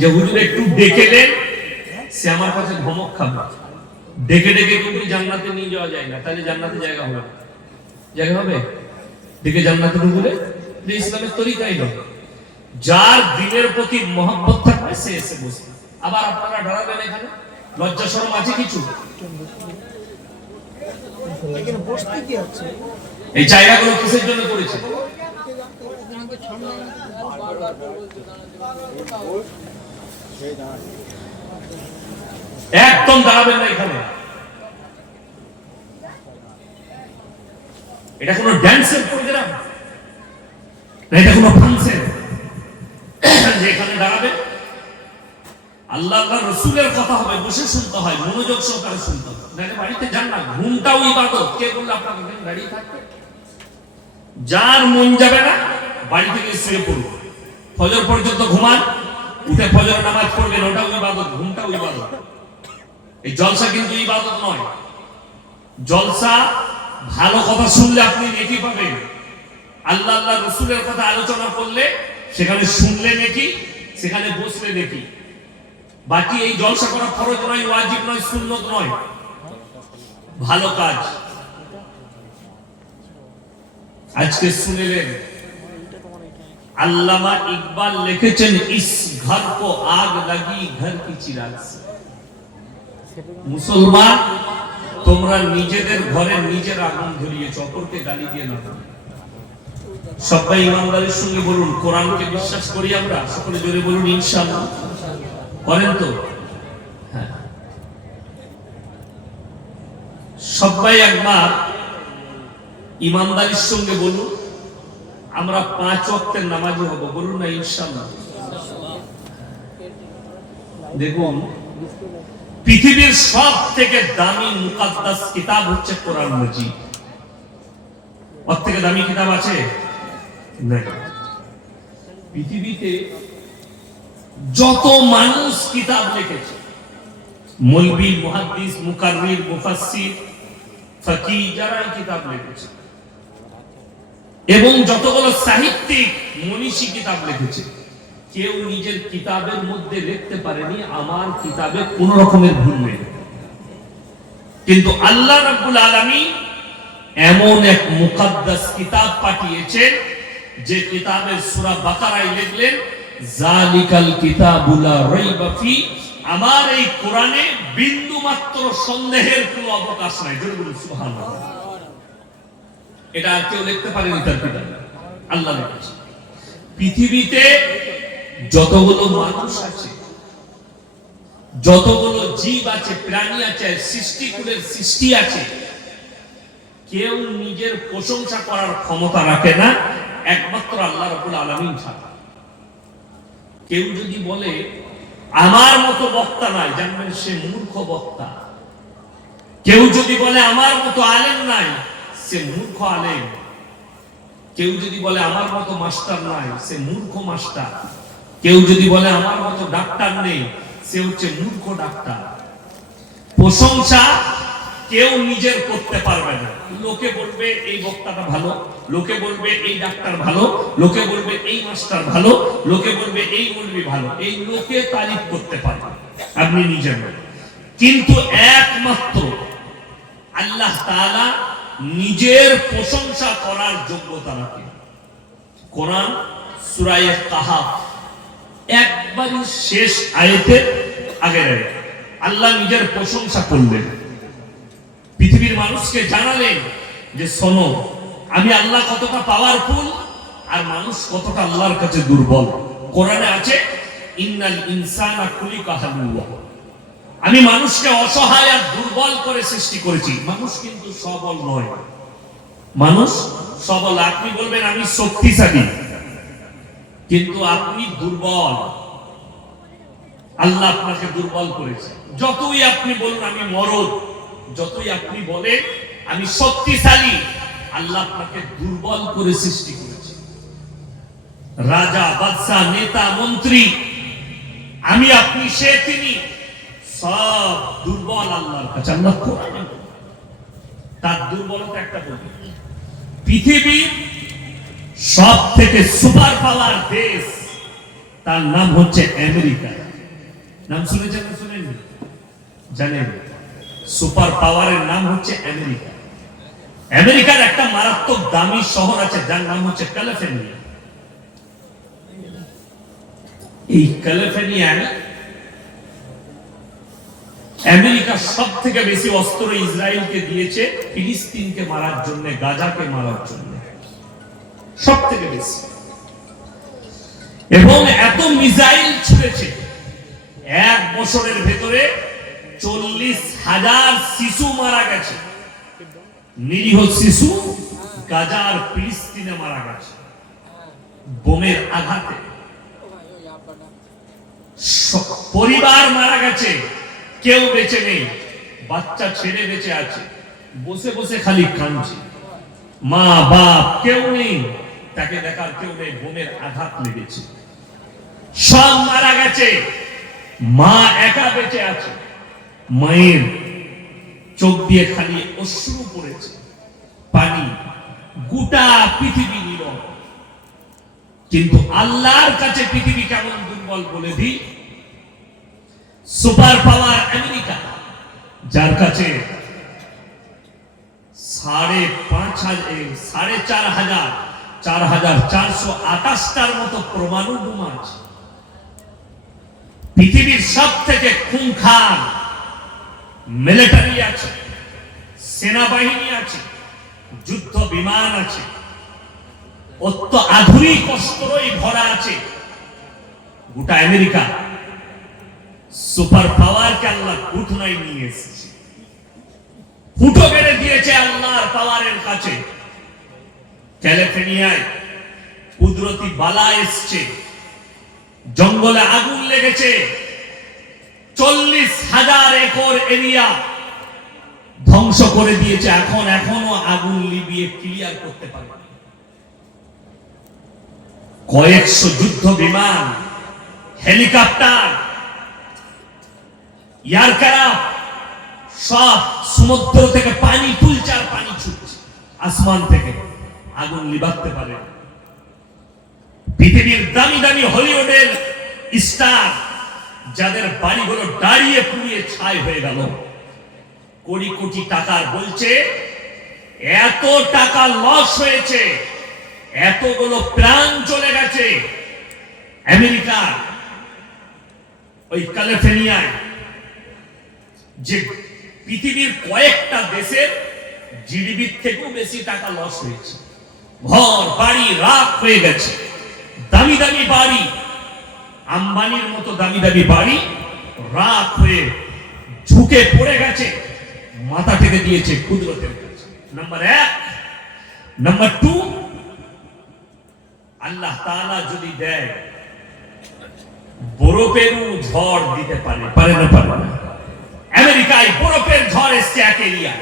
যে হুজুর একটু ডেকে দেন, সে আমার কাছে ধমক খাবে। ডেকে ডেকে কিন্তু জান্নাতে নিয়ে যাওয়া যায় না, তাহলে জান্নাতে জায়গা হবে না। জায়গা হবে ডেকে জান্নাতে ঢুকলে? ইসলামের তরিকাই নয়। যার দিনের প্রতি মহব্বত থাকবে সে এসে বসবে। আবার আপনারা দাঁড়াবেন এখানে, লজ্জা শরম আছে কিছু? এই জায়গাগুলো কিসের জন্য করেছে? একদম দাঁড়াবেন না এখানে। এটা কোনো ড্যান্সের প্রোগ্রাম না, এটা কোনো ফাংশন যে এখানে দাঁড়াবে? আল্লাহ আল্লাহ রসুলের কথা হবে, বসে শুনতে হয়, মনোযোগ সহকারে শুনতে হয়। নাহলে বাড়িতে যান না, ঘুমটাও ইবাদত। কে বললো আপনাকে দাঁড়িয়ে থাকতে? যার মন যাবে না বাড়ি থেকে শুয়ে পড়ুন, ফজর পর্যন্ত ঘুমান, উঠে ফজর নামাজ পড়বেন, ওটাও ইবাদত, ঘুমটাও ইবাদত। এই জলসা কিন্তু ইবাদত নয়। জলসা ভালো কথা শুনলে আপনি নেকি পাবেন। আল্লাহ আল্লাহ রসুলের কথা আলোচনা করলে সেখানে শুনলে নেকি, সেখানে বসলে নেকি। বাকি এই জলসা করা ফরজ নয়, ওয়াজিব নয়, সুন্নত নয়, ভালো কাজ। আজকে শুনলেন আল্লামা ইকবাল লিখেছেন, ইস ঘর কো আগ লাগি ঘর কি চিরাগ সে। মুসলমান, তোমরা নিজেদের ঘরে নিজের আগুন ধরিয়েছ, অপরকে গালি দিয়ে না। সবাই ইমানদারির সঙ্গে বলুন, কোরআনকে বিশ্বাস করি আমরা। সকলে জোরে বলুন ইনশাআল্লাহ। করেন তো? হ্যাঁ, সবাই একবার ইমানদারির সঙ্গে বলুন, আমরা 5 ওয়াক্তের নামাজি হব। বলুন না ইনশাআল্লাহ। দেখুন, পৃথিবীর সব থেকে দামি মুকাদ্দাস কিতাব হচ্ছে কোরআন মাজিদ। ওর থেকে দামি কিতাব আছে? না। পৃথিবীতে যত মানুষ কিতাব লিখেছে, মৌলবি, মুহাদ্দিস, মুকাররির, মুফাসসির, ফকিহ, যারা কিতাব লিখেছে, এবং যতগুলো সাহিত্যিক মনীষী কিতাব লিখেছে, কেউ নিজের কিতাবের মধ্যে লিখতে পারেনি আমার কিতাবে কোন রকমের ভুল নেই। কিন্তু আল্লাহ রাব্বুল আলামিন এমন এক মুকাদ্দাস কিতাব পাঠিয়েছেন, যে কিতাবের সূরা বাকারায় লিখলেন, জালিকাল কিতাবু লা রাইবা ফি, আমার এই কোরআনে বিন্দু মাত্র সন্দেহের কোনো অবকাশ নাই। জোরে বলুন সুবহানাল্লাহ। এটা আর কেউ লিখতে পারেনি তার কিতাবে, আল্লাহ লিখেছে। পৃথিবীতে যতগুলো মানুষ আছে, যতগুলো জীব আছে, প্রাণী আছে, সৃষ্টিকুলের সৃষ্টি আছে, কেউ নিজের প্রশংসা করার ক্ষমতা রাখে না, একমাত্র আল্লাহ রাব্বুল আলামিন ছাড়া। কেউ যদি বলে আমার মতো বক্তা নাই, জানবেন সে মূর্খ বক্তা। কেউ যদি বলে আমার মতো আলেম নাই, সে মূর্খ আলেম। কেউ যদি বলে আমার মতো মাস্টার নাই, সে মূর্খ মাস্টার। কেউ যদি বলে আমার মতো ডাক্তার নেই, সে হচ্ছে মূর্খ ডাক্তার। প্রশংসা কেউ নিজের করতে পারবে না। লোকে বলবে এই বক্তাটা ভালো, লোকে বলবে এই ডাক্তার ভালো, লোকে বলবে এই মাস্টার ভালো, লোকে বলবে এই মৌলবি ভালো। এই লোকে তারিফ করতে পারবে, আপনি নিজের না। কিন্তু একমাত্র আল্লাহ তাআলা নিজের প্রশংসা করার যোগ্যতা রাখেন। কোরআন সূরা কাহাফ একবারই শেষ আয়াতের আগের আল্লাহ নিজের প্রশংসা করলেন, পৃথিবীর মানুষকে জানালেন যে শোনো, আমি আল্লাহ কতটা পাওয়ারফুল আর মানুষ কতটা আল্লাহর কাছে দুর্বল। কোরআনে আছে, ইন্নাল ইনসানা খুলিকা হালুয়া, আমি মানুষকে অসহায় আর দুর্বল করে সৃষ্টি করেছি। মানুষ কিন্তু সবল নয়, মানুষ সবল। আপনি বলবেন আমি শক্তিশালী, কিন্তু আপনি দুর্বল। আল্লাহ আপনাকে দুর্বল করেছে। যতই আপনি বলুন আমি মরদ, যতই আপনি বলেন আমি শক্তিশালী, আল্লাহ আপনাকে দুর্বল করে সৃষ্টি করেছে। রাজা, বাদশা, নেতা, মন্ত্রী, আমি আপনি সে তিনি, সব দুর্বল আল্লাহর কাছে। আল্লাহ কোরআনে তার দুর্বলতা একটা বলি, পৃথিবীর সব থেকে সুপার পাওয়ার দেশ, তার নাম হচ্ছে আমেরিকা। নাম শুনেছেন না শুনেননি? জানেন, সুপার পাওয়ারের নাম হচ্ছে আমেরিকা। আমেরিকার একটা মারাত্মক দামি শহর আছে যার নাম হচ্ছে ক্যালিফোর্নিয়া। এই ক্যালিফোর্নিয়ায় আমেরিকা সব থেকে বেশি অস্ত্র ইসরায়েলকে দিয়েছে ফিলিস্তিনকে মারার জন্য, গাজাকে মারার জন্য, সব থেকে বেশি। এবং এত মিসাইল ছুড়েছে, এক বছরের ভেতরে 40,000 শিশু মারা গেছে, নিরীহ শিশু গাজার ফিলিস্তিনে মারা গেছে বোমের আঘাতে। পরিবার মারা গেছে, কেউ বেঁচে নেই, বাচ্চা ছেড়ে বেঁচে আছে, বসে বসে খালি কাঁদছে, মা বাপ কেউ নেই, তাকে দেখার কেউ নেই, বোমের আঘাত লেগেছে, সব মারা গেছে, মা একা বেঁচে আছে, মায়ের চোখ দিয়ে খালি অশ্রু পড়েছে, পানি, গোটা পৃথিবী নীরব। কিন্তু আল্লাহর কাছে পৃথিবী কেমন দুর্বল বলে দিই, সুপার পাওয়ার আমেরিকা, যার কাছে 4,428টার মতো পরমাণু বোমা আছে। পৃথিবীর সব থেকে খুনখার মিলিটারি আছে, সেনাবাহিনী আছে, যুদ্ধ বিমান আছে, অত্য আধুনিক অস্ত্রই ভরা আছে। গোটা আমেরিকা সুপার পাওয়ারকে আল্লাহ ঘটনায় নিয়ে এসেছে, ফুটো কেড়ে দিয়েছে আল্লাহর পাওয়ারের কাছে। ক্যালিফোর্নিয়ায় কুদরতি বালা এসছে, জঙ্গলে আগুন লেগেছে, 40,000 একর এরিয়া ধ্বংস করে দিয়েছে, এখনো আগুন লিবিয়ে ক্লিয়ার করতে পারে। কয়েকশো যুদ্ধ বিমান, হেলিকপ্টার, এয়ারক্রাফট সব সমুদ্র থেকে পানি তুলছে আর পানি ছুটছে, আসমান থেকে আগুন লিবাতে পারে। পৃথিবীর দামি দামি হলিউডের স্টার, যাদের বাড়িগুলো দাঁড়িয়ে পুড়িয়ে ছাই হয়ে গেল, কোটি কোটি টাকার বলছে, এত টাকা লস হয়েছে, এতগুলো প্রাণ চলে গেছে। আমেরিকা ওই ক্যালিফোর্নিয়ায়, যে পৃথিবীর কয়েকটা দেশের জিডিপির থেকেও বেশি টাকা লস হয়েছে, ঘর বাড়ি রাখ হয়ে গেছে, দামি দামি বাড়ি, আম্বানির মতো দামি দামি বাড়ি রাখ হয়ে ঝুঁকে পড়ে গেছে, মাথা থেকে দিয়েছে কুদরতের কাছে। নাম্বার 1। নাম্বার 2, আল্লাহ তাআলা যদি দেয়, বরফেরও ঝড় দিতে পারে, পারে না? পারে না। আমেরিকায় বরফের ঝড় এসছে এক এরিয়া,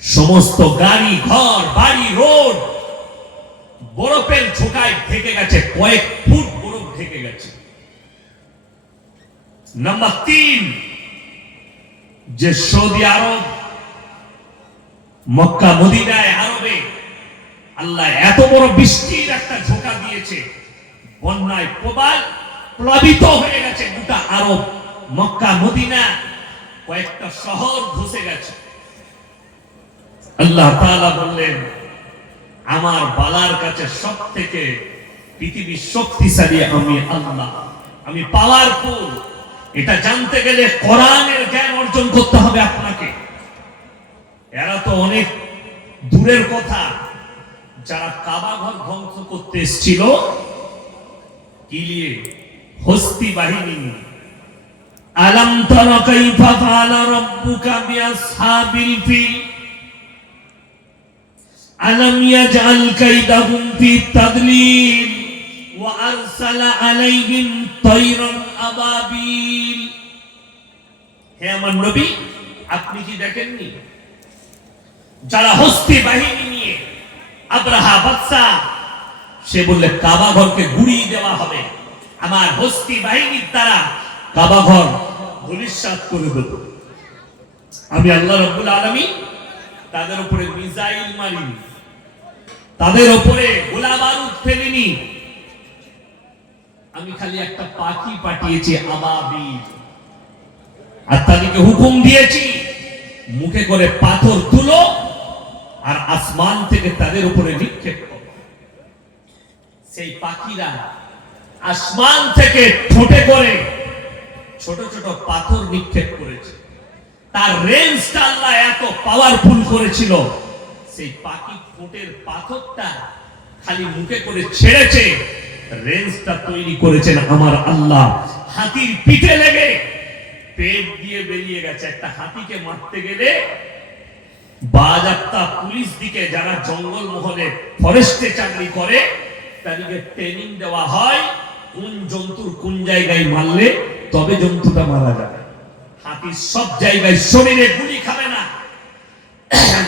সমস্ত গাড়ি, ঘর বাড়ি, রোড বরফের ঝোঁকায় ঢেকে গেছে, কয়েক ফুট বরফ ঢেকে গেছে। নাম্বার 3, যে সৌদি আরব, মক্কা মদিনায়, আরবে আল্লাহ এত বড় বৃষ্টির একটা ঝোঁকা দিয়েছে, বন্যায় প্লাবিত হয়ে গেছে গোটা আরব, মক্কা মদিনা, কয়েকটা শহর ধসে গেছে। আল্লাহ তাআলা বললেন, আমার বালার কাছে সব থেকে পৃথিবীর শক্তিশালী আমি আল্লাহ, আমি পাওয়ারফুল। এটা জানতে গেলে কোরআনের জ্ঞান অর্জন করতে হবে আপনাকে। এরা তো অনেক দূরের কথা, যারা কাবা ঘর ধ্বংস করতে এসেছিল, কি নিয়ে? হস্তি বাহিনী নিয়ে। আলাম তারা কাইফা ফাআলা রাব্বুকা বিআসহাবিল ফিল আলাম ইয়াজআল কাইদাহুম ফি তাদলিল ওয়া আরসালা আলাইহিম তায়রান আবাবিল। হে আমার নবী, আপনি কি দেখেননি যারা হস্তি বাহিনী নিয়ে, আব্রাহা বাদশা, সে বললে কাবা ঘরকে গুড়িয়ে দেওয়া হবে, আমার হস্তি বাহিনীর দ্বারা কাবা ঘর ধূলিসাৎ করে দেব। আমি আল্লাহ রাব্বুল আলামিন তাদের উপরে মিসাইল মারিনি, তাদের উপরে গোলা বারুদ ফেলিনি, আমি খালি একটা পাখি পাঠিয়েছি আবাবিল, আর তাদেরকে হুকুম দিয়েছি মুখে করে পাথর তুলো আর আসমান থেকে তাদের উপরে নিক্ষেপ করো। সেই পাখিরা আসমান থেকে ঠোঁটে করে ছোট ছোট পাথর নিক্ষেপ করেছে। তার রেঞ্জটা আল্লাহ এত পাওয়ারফুল করেছিল, সেই পাখি ঠোঁটের পাথরটা খালি মুখে করে ছেড়েছে, রেঞ্জটা তৈরি করেছেন আমার আল্লাহ। হাতির পিঠে লেগে পেট দিয়ে বেরিয়ে গেছে। একটা হাতিকে মারতে গেলে বাজাপ্তা পুলিশ দিকে যারা জঙ্গল মহলে ফরেস্টে চাকরি করে তাদেরকে ট্রেনিং দেওয়া হয় কোন জন্তুর কোন জায়গায় মারলে তবে জন্তুটা মারা যাবে। হাতি সব জায়গায় শরীরে গুলি খাবে না,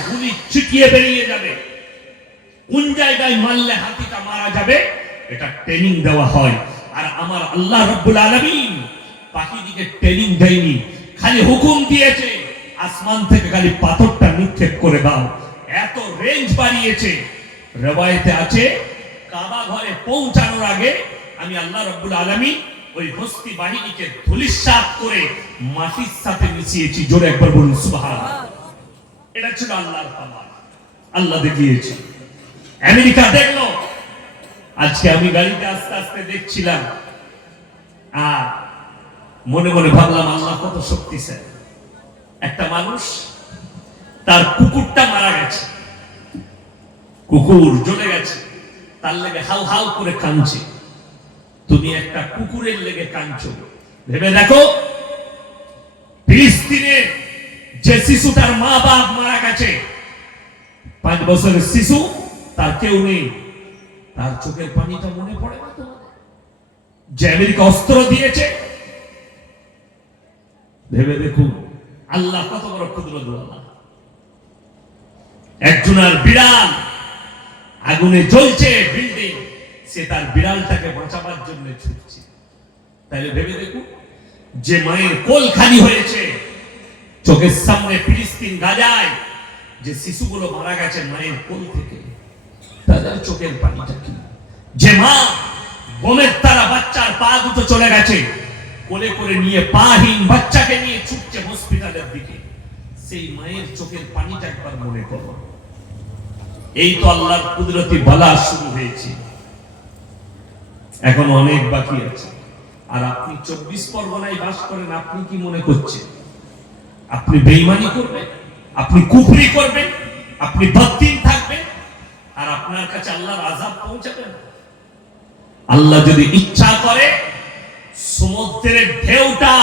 গুলি ছিটিয়ে বেরিয়ে যাবে। কোন জায়গায় মারলে হাতিটা মারা যাবে এটা ট্রেনিং দেওয়া হয়। আর আমার আল্লাহ রাব্বুল আলামিন পাখিদিকে ট্রেনিং দেয়নি, খালি হুকুম দিয়েছে আসমান থেকে খালি পাথরটা নিক্ষেপ করে দাও। এত রেঞ্জ বাড়িয়েছে, রওয়ায়েতে আছে কাবা ঘরে পৌঁছানোর আগে আমি আল্লাহ রাব্বুল আলামিন ওই হস্তি বাহিনীকে ধূলিসাৎ করে মাটির সাথে মিশিয়েছি। জোরে একবার বলুন সুবহানাল্লাহ। এটা ছিল আল্লাহর পাওয়ার, আল্লাহ দেখিয়েছে। আমেরিকা দেখলো। আজকে আমি গাড়িতে আস্তে আস্তে দেখছিলাম আর মনে মনে ভাবলাম আল্লাহ কত শক্তিশালী। একটা মানুষ তার কুকুরটা মারা গেছে, কুকুর জ্বলে গেছে, তার লেগে হাউ হাউ করে কাঁদছে। তুমি একটা কুকুরের লেগে কাঁদছো, ভেবে দেখো ফিলিস্তিনে যে শিশুটার মা বাপ মারা গেছে, 5 বছরের শিশু, তার কেউ নেই, তার চোখের পানিটা মনে পড়ে না তোমাদের? যে আমেরিকা অস্ত্র দিয়েছে, ভেবে দেখুন আল্লাহ কত বড় কুদরতওয়ালা। একজনের বিড়াল আগুনে জ্বলছে বিল্ডিং, সে তার বিড়ালটাকে বাঁচাবার জন্য ছুটছে। তাহলে ভেবে দেখুন যে মায়ের কোল খালি হয়েছে, চোখের সামনে ফিলিস্তিন গাজায় যে শিশুগুলো মারা গেছে মায়ের কোল থেকে, তাদের চোখের পানিটা কি? যে মা বোমের তারা বাচ্চার পা দুটো চলে গেছে, কোলে করে নিয়ে পাহীন বাচ্চাকে নিয়ে ছুটছে হসপিটালের দিকে, সেই মায়ের চোখের পানিটা একবার মনে করো। এই তো আল্লাহর কুদরতি বলা শুরু হয়েছে, এখন অনেক বাকি আছে। আর আপনি 24 পরগনায় বাস করেন, আপনি কি মনে করছেন আপনি বেঈমানি করবেন, আপনি কুফরি করবেন, আপনি বদদিন থাকবেন আর আপনার কাছে আল্লাহর আযাব পৌঁছাবে না? আল্লাহ যদি ইচ্ছা করে সমুদ্রের ঢেউটা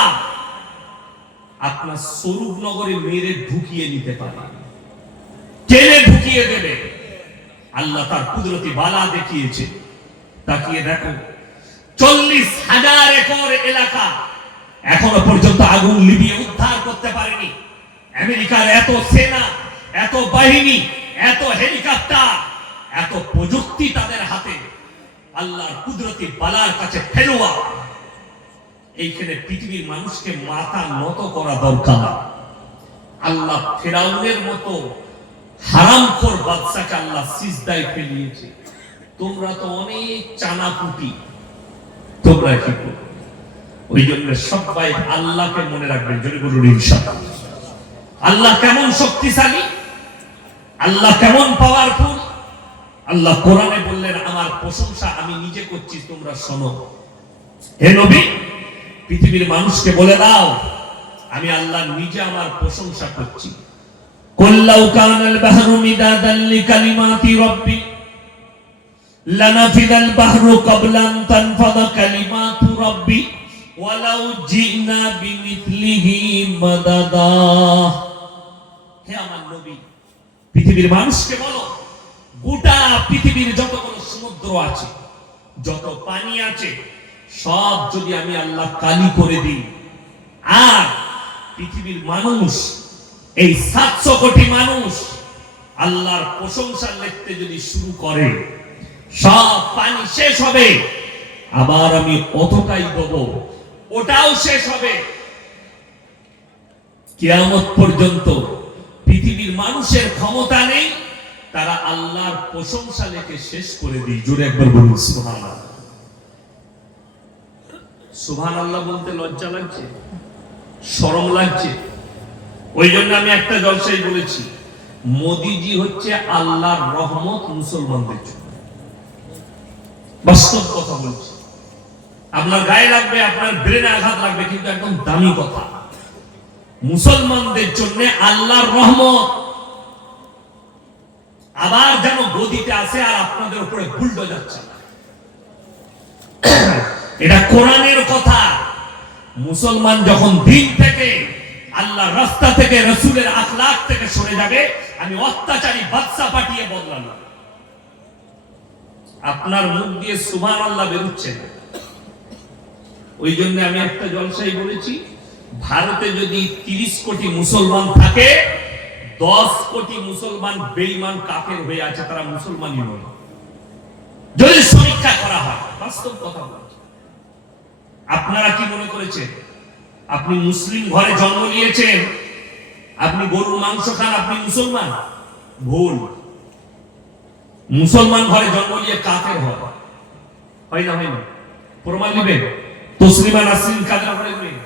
আপনার স্বরূপ নগরে মেরে ঢুকিয়ে নিতে পারে, টেনে ঢুকিয়ে দেবে। আল্লাহ তার কুদরতি বালা দেখিয়েছে। তাকিয়ে দেখো 40,000 একর এলাকা এখনো পর্যন্ত আগুন লিভিয়ে উদ্ধার করতে পারেনি। আমেরিকার এত সেনা, এত বাহিনী, এত হেলিকপ্টার, এত প্রযুক্তি তাদের হাতে, আল্লাহর কুদরতি বালার কাছে ফেলুয়া। এইখানে পৃথিবীর মানুষকে মাথা নত করা দরকার। আল্লাহ ফেরাউনের মতো হারামখোর বাদশাকে আল্লাহ সিজদায় ফেলিয়েছে। তোমরা তো অনেক চানাপুটি, তোমরা কি করো? ওই জন্য সবাই আল্লাহকে মনে রাখবেন। যদি বলুন ইনশাআল্লাহ। আল্লাহ কেমন শক্তিশালী, আল্লাহ কেমন পাওয়ারফুল। আল্লাহ কোরআনে বললেন আমার প্রশংসা আমি নিজে করছি, তোমরা শোনো। হে নবী, পৃথিবীর মানুষকে বলে দাও আমি আল্লাহ নিজে আমার প্রশংসা করছি। কুল্লাউ কানাল বাহরু মিদাদান লিকালিমাতি রাব্বি লানাফিদাল বাহরু ক্বাবলা আন তানফাদা কালিমাতু রাব্বি ওয়ালাউ জিনা বিমিথলিহি মাদাদা। হে আমার নবী, পৃথিবীর মানুষকে বলো গোটা পৃথিবীর যতগুলো সমুদ্র আছে, যত পানি আছে, সব যদি আমি আল্লাহ কালি করে দিই, আর পৃথিবীর মানুষ এই 700 কোটি মানুষ আল্লাহর প্রশংসা লিখতে যদি শুরু করে, সব পানি শেষ হবে, আবার আমি অতটাই দেব, ওটাও শেষ হবে। কিয়ামত পর্যন্ত পৃথিবীর মানুষের ক্ষমতা নেই তারা আল্লাহর প্রশংসা লিখে শেষ করে দিই। জোরে একবার বলুন সুবহানাল্লাহ। সুবহানাল্লাহ বলতে লজ্জা লাগছে, শরম লাগছে। ওই জন্য আমি একটা জলসায় বলেছি, মোদিজি হচ্ছে আল্লাহর রহমত মুসলমানদের জন্য। বাস্তব কথা বলছি, আপনার গায়ে লাগবে, আপনার ব্রেনে আঘাত লাগবে, কিন্তু একদম দামি কথা। মুসলমানদের জন্য আল্লাহর রহমত আবার যেন গদিতে আসে আর আপনাদের উপরে বুলডোজার চালায়। এটা কোরআনের কথা। মুসলমান যখন দিন থেকে, আল্লাহর রাস্তা থেকে, রাসূলের আখলাক থেকে সরে যাবে, আমি অত্যাচারী বাদশা পাঠিয়ে বদলালাম। আপনার মুখ দিয়ে সুবহানাল্লাহ বেরোচ্ছে না। ওই জন্য আমি একটা জলসায় বলেছি, ভারতে যদি 30 কোটি মুসলমান থাকে, 10 কোটি মুসলমান বেঈমান কাফের হয়ে আছে, তারা মুসলমানই নয়। যদি সমীক্ষা করা হয়, বাস্তব কথা বলছি। আপনারা কি মনে করেছেন আপনি মুসলিম ঘরে জন্ম নিয়েছেন, আপনি গরুর মাংস খান, আপনি মুসলমান? ভুল। মুসলমান ঘরে জন্ম নিয়ে কাফের হয় না? হয় না? প্রমাণ নেবেন? তসলিমা নাসরিন কাদের ঘরে মেয়ে?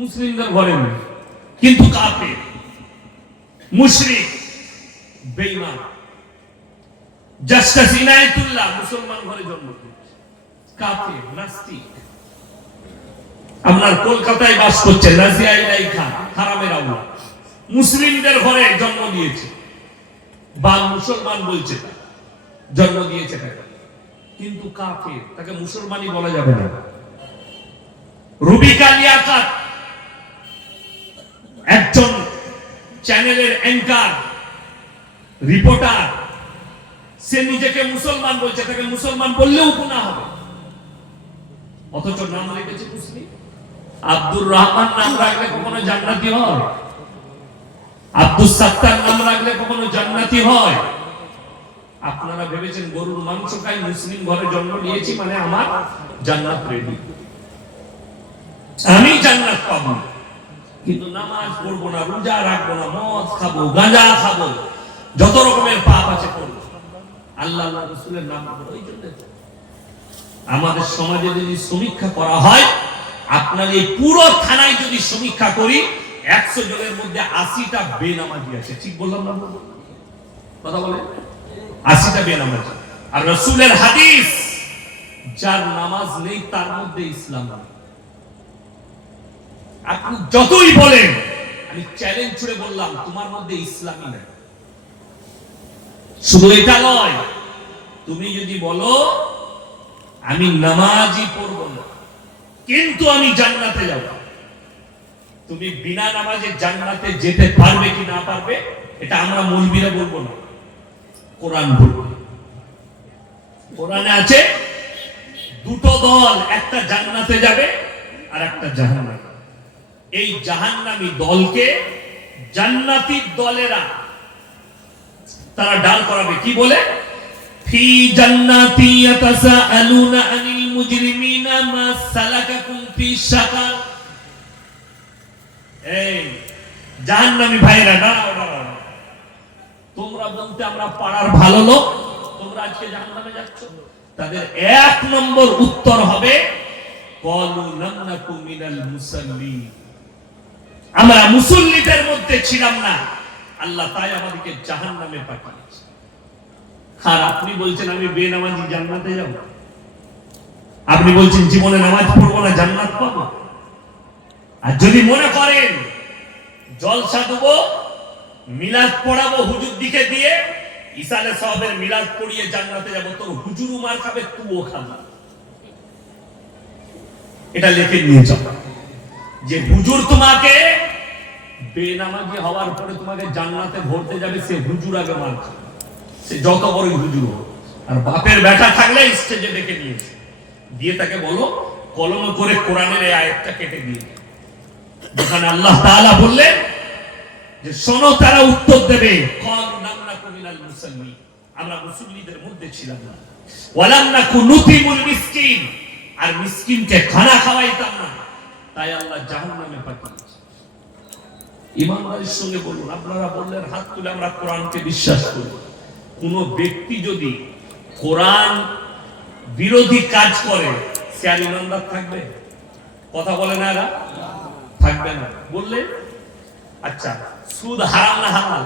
মুসলিমদের ঘরে মেয়ে, কিন্তু কাফের, মুশরিক, বেঈমান। জাস্টিস ইনায়েতুল্লাহ মুসলমান ঘরে জন্ম নিয়েছে, কাফের, নাস্তিক। আপনার কলকাতায় বাস করছে রাজিয়া ইলাই খান, হারামের আউলাদ, মুসলিমদের ঘরে জন্ম দিয়েছে, বা মুসলমান বলছে, জন্ম দিয়েছে তাকে, কিন্তু কাফের, তাকে মুসলমানই বলা যাবে না। রুবিকা লিয়াকাত একজন চ্যানেলের অ্যাঙ্কার, রিপোর্টার, সে নিজেকে মুসলমান বলছে, তাকে মুসলমান বললেও গুনাহ হবে, অথচ নাম রেখেছে মুসলিম। আব্দুর রহমান নাম রাখলে কখনো জান্নাতি হয়? আব্দুস সাত্তার নাম রাখলে কখনো জান্নাতি হয়? আপনারা ভেবেছেন গরুর মাংস খাই, মুসলিম ঘরে জন্ম নিয়েছি মানে আমার জান্নাত রেডি, আমি জান্নাত পাবো। কিন্তু নামাজ পড়বো না, রোজা রাখবো না, মদ খাবো, গাঁজা খাবো, যত রকমের পাপ আছে করবো, আল্লাহ আল্লাহ রাসূলের নাম করবো। ওই জন্য আমাদের সমাজে যদি সমীক্ষা করা হয়, আপনার এই পুরো থানায় যদি সমীক্ষা করি, 100 জনের মধ্যে 80টা বেনামাজি আছে। ঠিক বললাম না? কথা বলে 80টা বেনামাজি। আর রাসূলের হাদিস, যার নামাজ নেই তার মধ্যে ইসলাম নেই। আপনি যতই বলেন, আমি চ্যালেঞ্জ ছুড়ে বললাম, তোমার মধ্যে ইসলামই নেই। শুধু এটা নয়, তুমি যদি বলো আমি নামাজই পড়বো না কিন্তু আমি জান্নাতে যাব, তুমি বিনা নামাজে জান্নাতে যেতে পারবে কি না পারবে এটা আমরা মৌলবীরা বলবো না, কোরআন বলবে। কোরআনে আছে দুটো দল, একটা জান্নাতে যাবে আর একটা জাহান্নামে। এই জাহান্নামী দলকে জান্নাতীর দলেরা তারা ডাল করাবে, কি বলে? ফি জান্নাতি ইয়াতাসাআলুনা আনিল মুজরিমিনা মা সালাকাকুম ফি সাকার। এই জাহান্নামী ভাইরা, দাঁড়াও, তোমরা বলতে আমরা পাড়ার ভালো লোক, তোমরা আজকে জাহান্নামে যাচ্ছ। তাদের 1 নম্বর উত্তর হবে ক্বালু লাম নাকু মিনাল মুসাল্লিন, আমরা মুসল্লিদের মধ্যে ছিলাম না, আল্লাহ তাই আমাদেরকে জাহান্নামে পাঠিয়েছে। আর আপনি বলছেন আমি বেনামাজি জান্নাতে যাব, আপনি বলছেন জীবনে নামাজ পড়বো না জান্নাত পাবো। আর যদি মনে করেন জলসা দেবো, মিলাদ পড়াবো হুজুর দিকে দিয়ে, ইসালে সাহেবের মিলাদ পড়িয়ে জান্নাতে যাব, তোর হুজুর মার খাবে, তুইও খাবি। এটা লিখে নিয়ে যাও যে হুজুর তোমাকে বেনামাজি হওয়ার পরে তোমাকে জান্নাতে ভরতে যাবে, সে হুজুর আগে মার খাবে, সে যত বড় হুজুর হোক। আর বাপের বেটা থাকলে স্টেজে ডেকে নিয়েছে, দিয়ে তাকে বলো কলম করে কোরআনের এই আয়াতটা কেটে দিয়ে, যেখানে আল্লাহ তাআলা বললেন যে শোনো, তারা উত্তর দেবে ক্বালু লাম নাকু মিনাল মুসাল্লিন, আমরা মুসল্লিদের মধ্যে ছিলাম না, ওয়ালাম নাকু নুতিমুল মিসকিন, আর মিসকিনকে খানা খাওয়াইতাম না, তাই আল্লাহ জাহান্নামে পাঠিয়েছে। ঈমানদারির সঙ্গে বলুন, আপনারা বললেন হাত তুলে আমরা কোরআনকে বিশ্বাস করি। কোন ব্যক্তি যদি কোরআন বিরোধী কাজ করে, সে আর ইমানদার থাকবে? কথা বলে না এরা, থাকবে না। বললে আচ্ছা, সুদ হারাম না হালাল?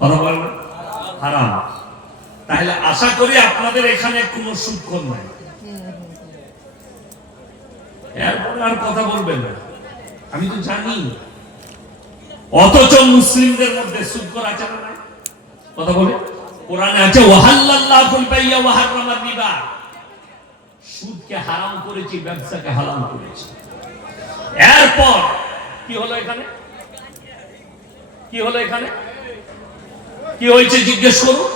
কথা বলে না, হারাম। তাহলে আশা করি আপনাদের এখানে কোনো সুদখোর নাই, এরপরে আর কথা বলবেন না, আমি তো জানি। অথচ মুসলিমদের মধ্যে সুদখোর আছে না নাই? কথা বলে, কোরআনে আছে ওয়াহাল্লাল্লাহুল বাইয়া ওয়া হারামার রিবা, সুদকে হারাম করেছি, ব্যবসাকে হালাল করেছি। এরপর কি হলো এখানে? কি হলো এখানে? কি হয়েছে জিজ্ঞেস করুন।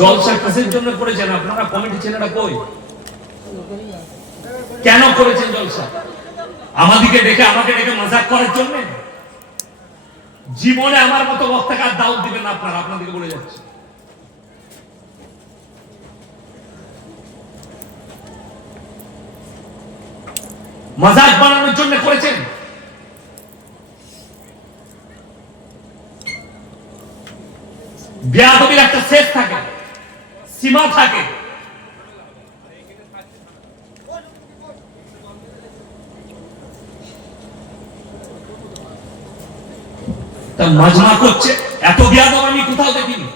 জলসা কিসের জন্য করেছেন আপনারা? কমিটি ছেলেরা কই? কেন করেছেন জলসা? আমাকে ডেকে মজাক করার জন্য? জীবনে আমার মতো বক্তাকে আর দাওয়াত দিবেন না আপনারা, আপনাদেরকে বলে যাচ্ছে। মজাক বানানোর জন্য করেছেন? বেয়াদবির একটা শেষ থাকে, সীমা থাকে। তা মাজমা করছে, এত বেয়াদব আমি কোথাও দেখিনি।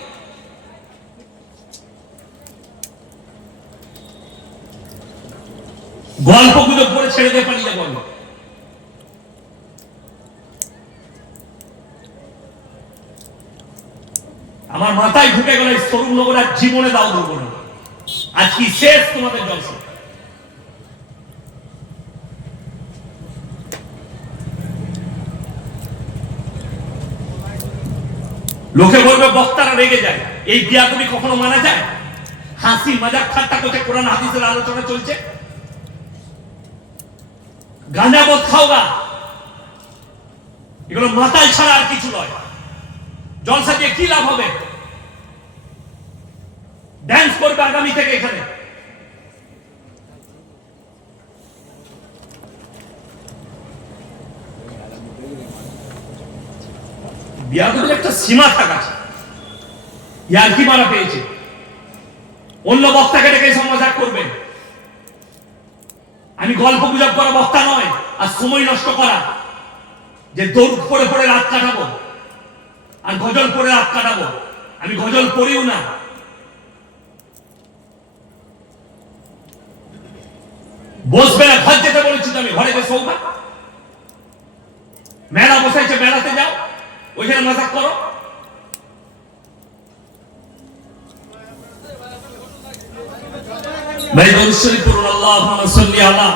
গল্প গুজব করে ছেড়ে দিয়ে পালিয়ে যাবো। আমার মাথায় ঢুকে গেল স্বরূপনগর আর জীবনে দাও দেবো না, আজ কি শেষ তোমাদের জলসা। লোকে বলবে বক্তারা রেগে যায়, এই বিয়াদবি কখনো মানা যায়? হাসি মজাক ঠাট্টা করছে, কোরআন হাদিসের আলোচনা চলছে। গাঁজা মদ খাওয়া এগুলো মাতাল ছাড়া আর কিছু নয়। জলসা দিয়ে কি লাভ হবে? ড্যান্স করবে আগামী থেকে এখানে। বিয়াদবির একটা সীমা থাকা, ইয়ার কি মারা পেয়েছে। অন্য বক্তাকে ডেকে সব মজাক করবেন। আমি গল্প গুজব করা বক্তা নয়, আর সময় নষ্ট করা যে দৌড় পড়ে পড়ে রাত কাটাবো আর গজল পড়ে রাত কাটাবো। আমি গজল পড়িও না। বসবে না, ঘর যেতে বলেছি তো, আমি ঘরে বসবো না। মেলা বসাইছে, মেলাতে যাও, ওইখানে মজাক করো। ভাই দরুদ শরীফ পড়ুন, আল্লাহুম্মা সাল্লি আলা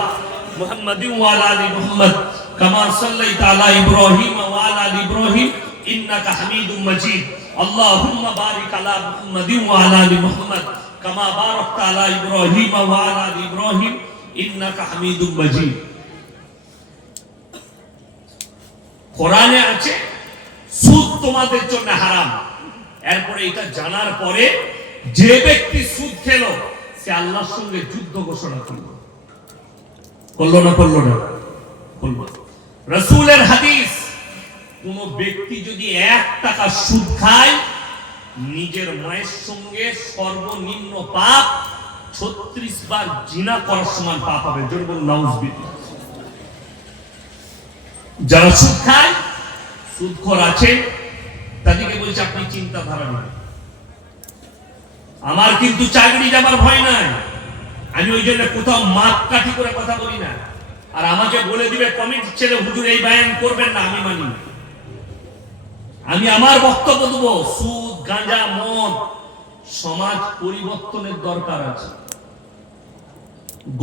মুহাম্মাদিন ওয়া আলা আলি মুহাম্মাদ কামা সাল্লাইতা আলা ইব্রাহিম ওয়া আলা আলি ইব্রাহিম ইন্নাকা হামিদুম মাজিদ। আল্লাহুম্মা বারিক আলা মুহাম্মাদিন ওয়া আলা আলি মুহাম্মাদ কামা বারাকতা আলা ইব্রাহিম ওয়া আলা আলি ইব্রাহিম ইন্নাকা হামিদুম মাজিদ। কোরআনে আছে সুদ তোমাদের জন্য হারাম। এরপরে এটা জানার পরে যে ব্যক্তি সুদ খেলো সে আল্লাহর সঙ্গে যুদ্ধ ঘোষণা করলো। করলো না? করলো না? করলো। রাসূলের হাদিস, কোন ব্যক্তি যদি 1 টাকা সুদ খায়, নিজের মায়ের সঙ্গে সর্বনিম্ন পাপ 36 বার জিনা করার সমান পাপ হবে। জোরে বলুন নাউজুবিল্লাহ। যারা সুদ খায়, সুদখোর আছে, তাদেরকে বলছে আপনি চিন্তাধারা নেই। আমার কিন্তু চাকরি যাবার ভয় নাই, আমি ওই জন্য কোথাও মাপ কাঠি করে কথা বলি না। আর আমাকে বলে দিবে কমিটি ছেলে হুজুর এই বয়ান করবেন না, আমি মানি। আমি আমার বক্তব্য দেবো, সুদ গাঁজা মদ সমাজ পরিবর্তনের দরকার আছে।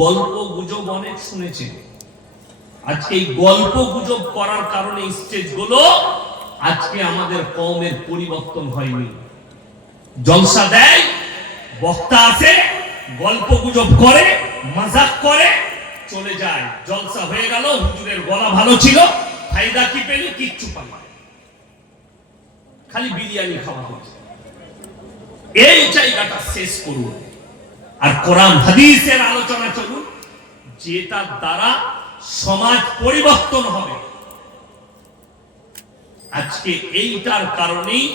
গল্প গুজব অনেক শুনেছে, আজকে এই গল্প গুজব করার কারণে স্টেজগুলো আজকে আমাদের কওমের পরিবর্তন হয়নি। জলসা দেয়, বক্তা আছে, গল্প গুজব করে, মজাক করে, চলে যায়। জলসা হয়ে গেল, হুজুরের গলা ভালো ছিল, ফায়দা কি পেল? কিচ্ছু পাল, খালি বিরিয়ানি খাওয়া হচ্ছে। এই জায়গাটা শেষ করুন, আর কোরআন হাদিসের আলোচনা চলুন, যেটার দ্বারা সমাজ পরিবর্তন হবে। আজকে এইটার কারণেই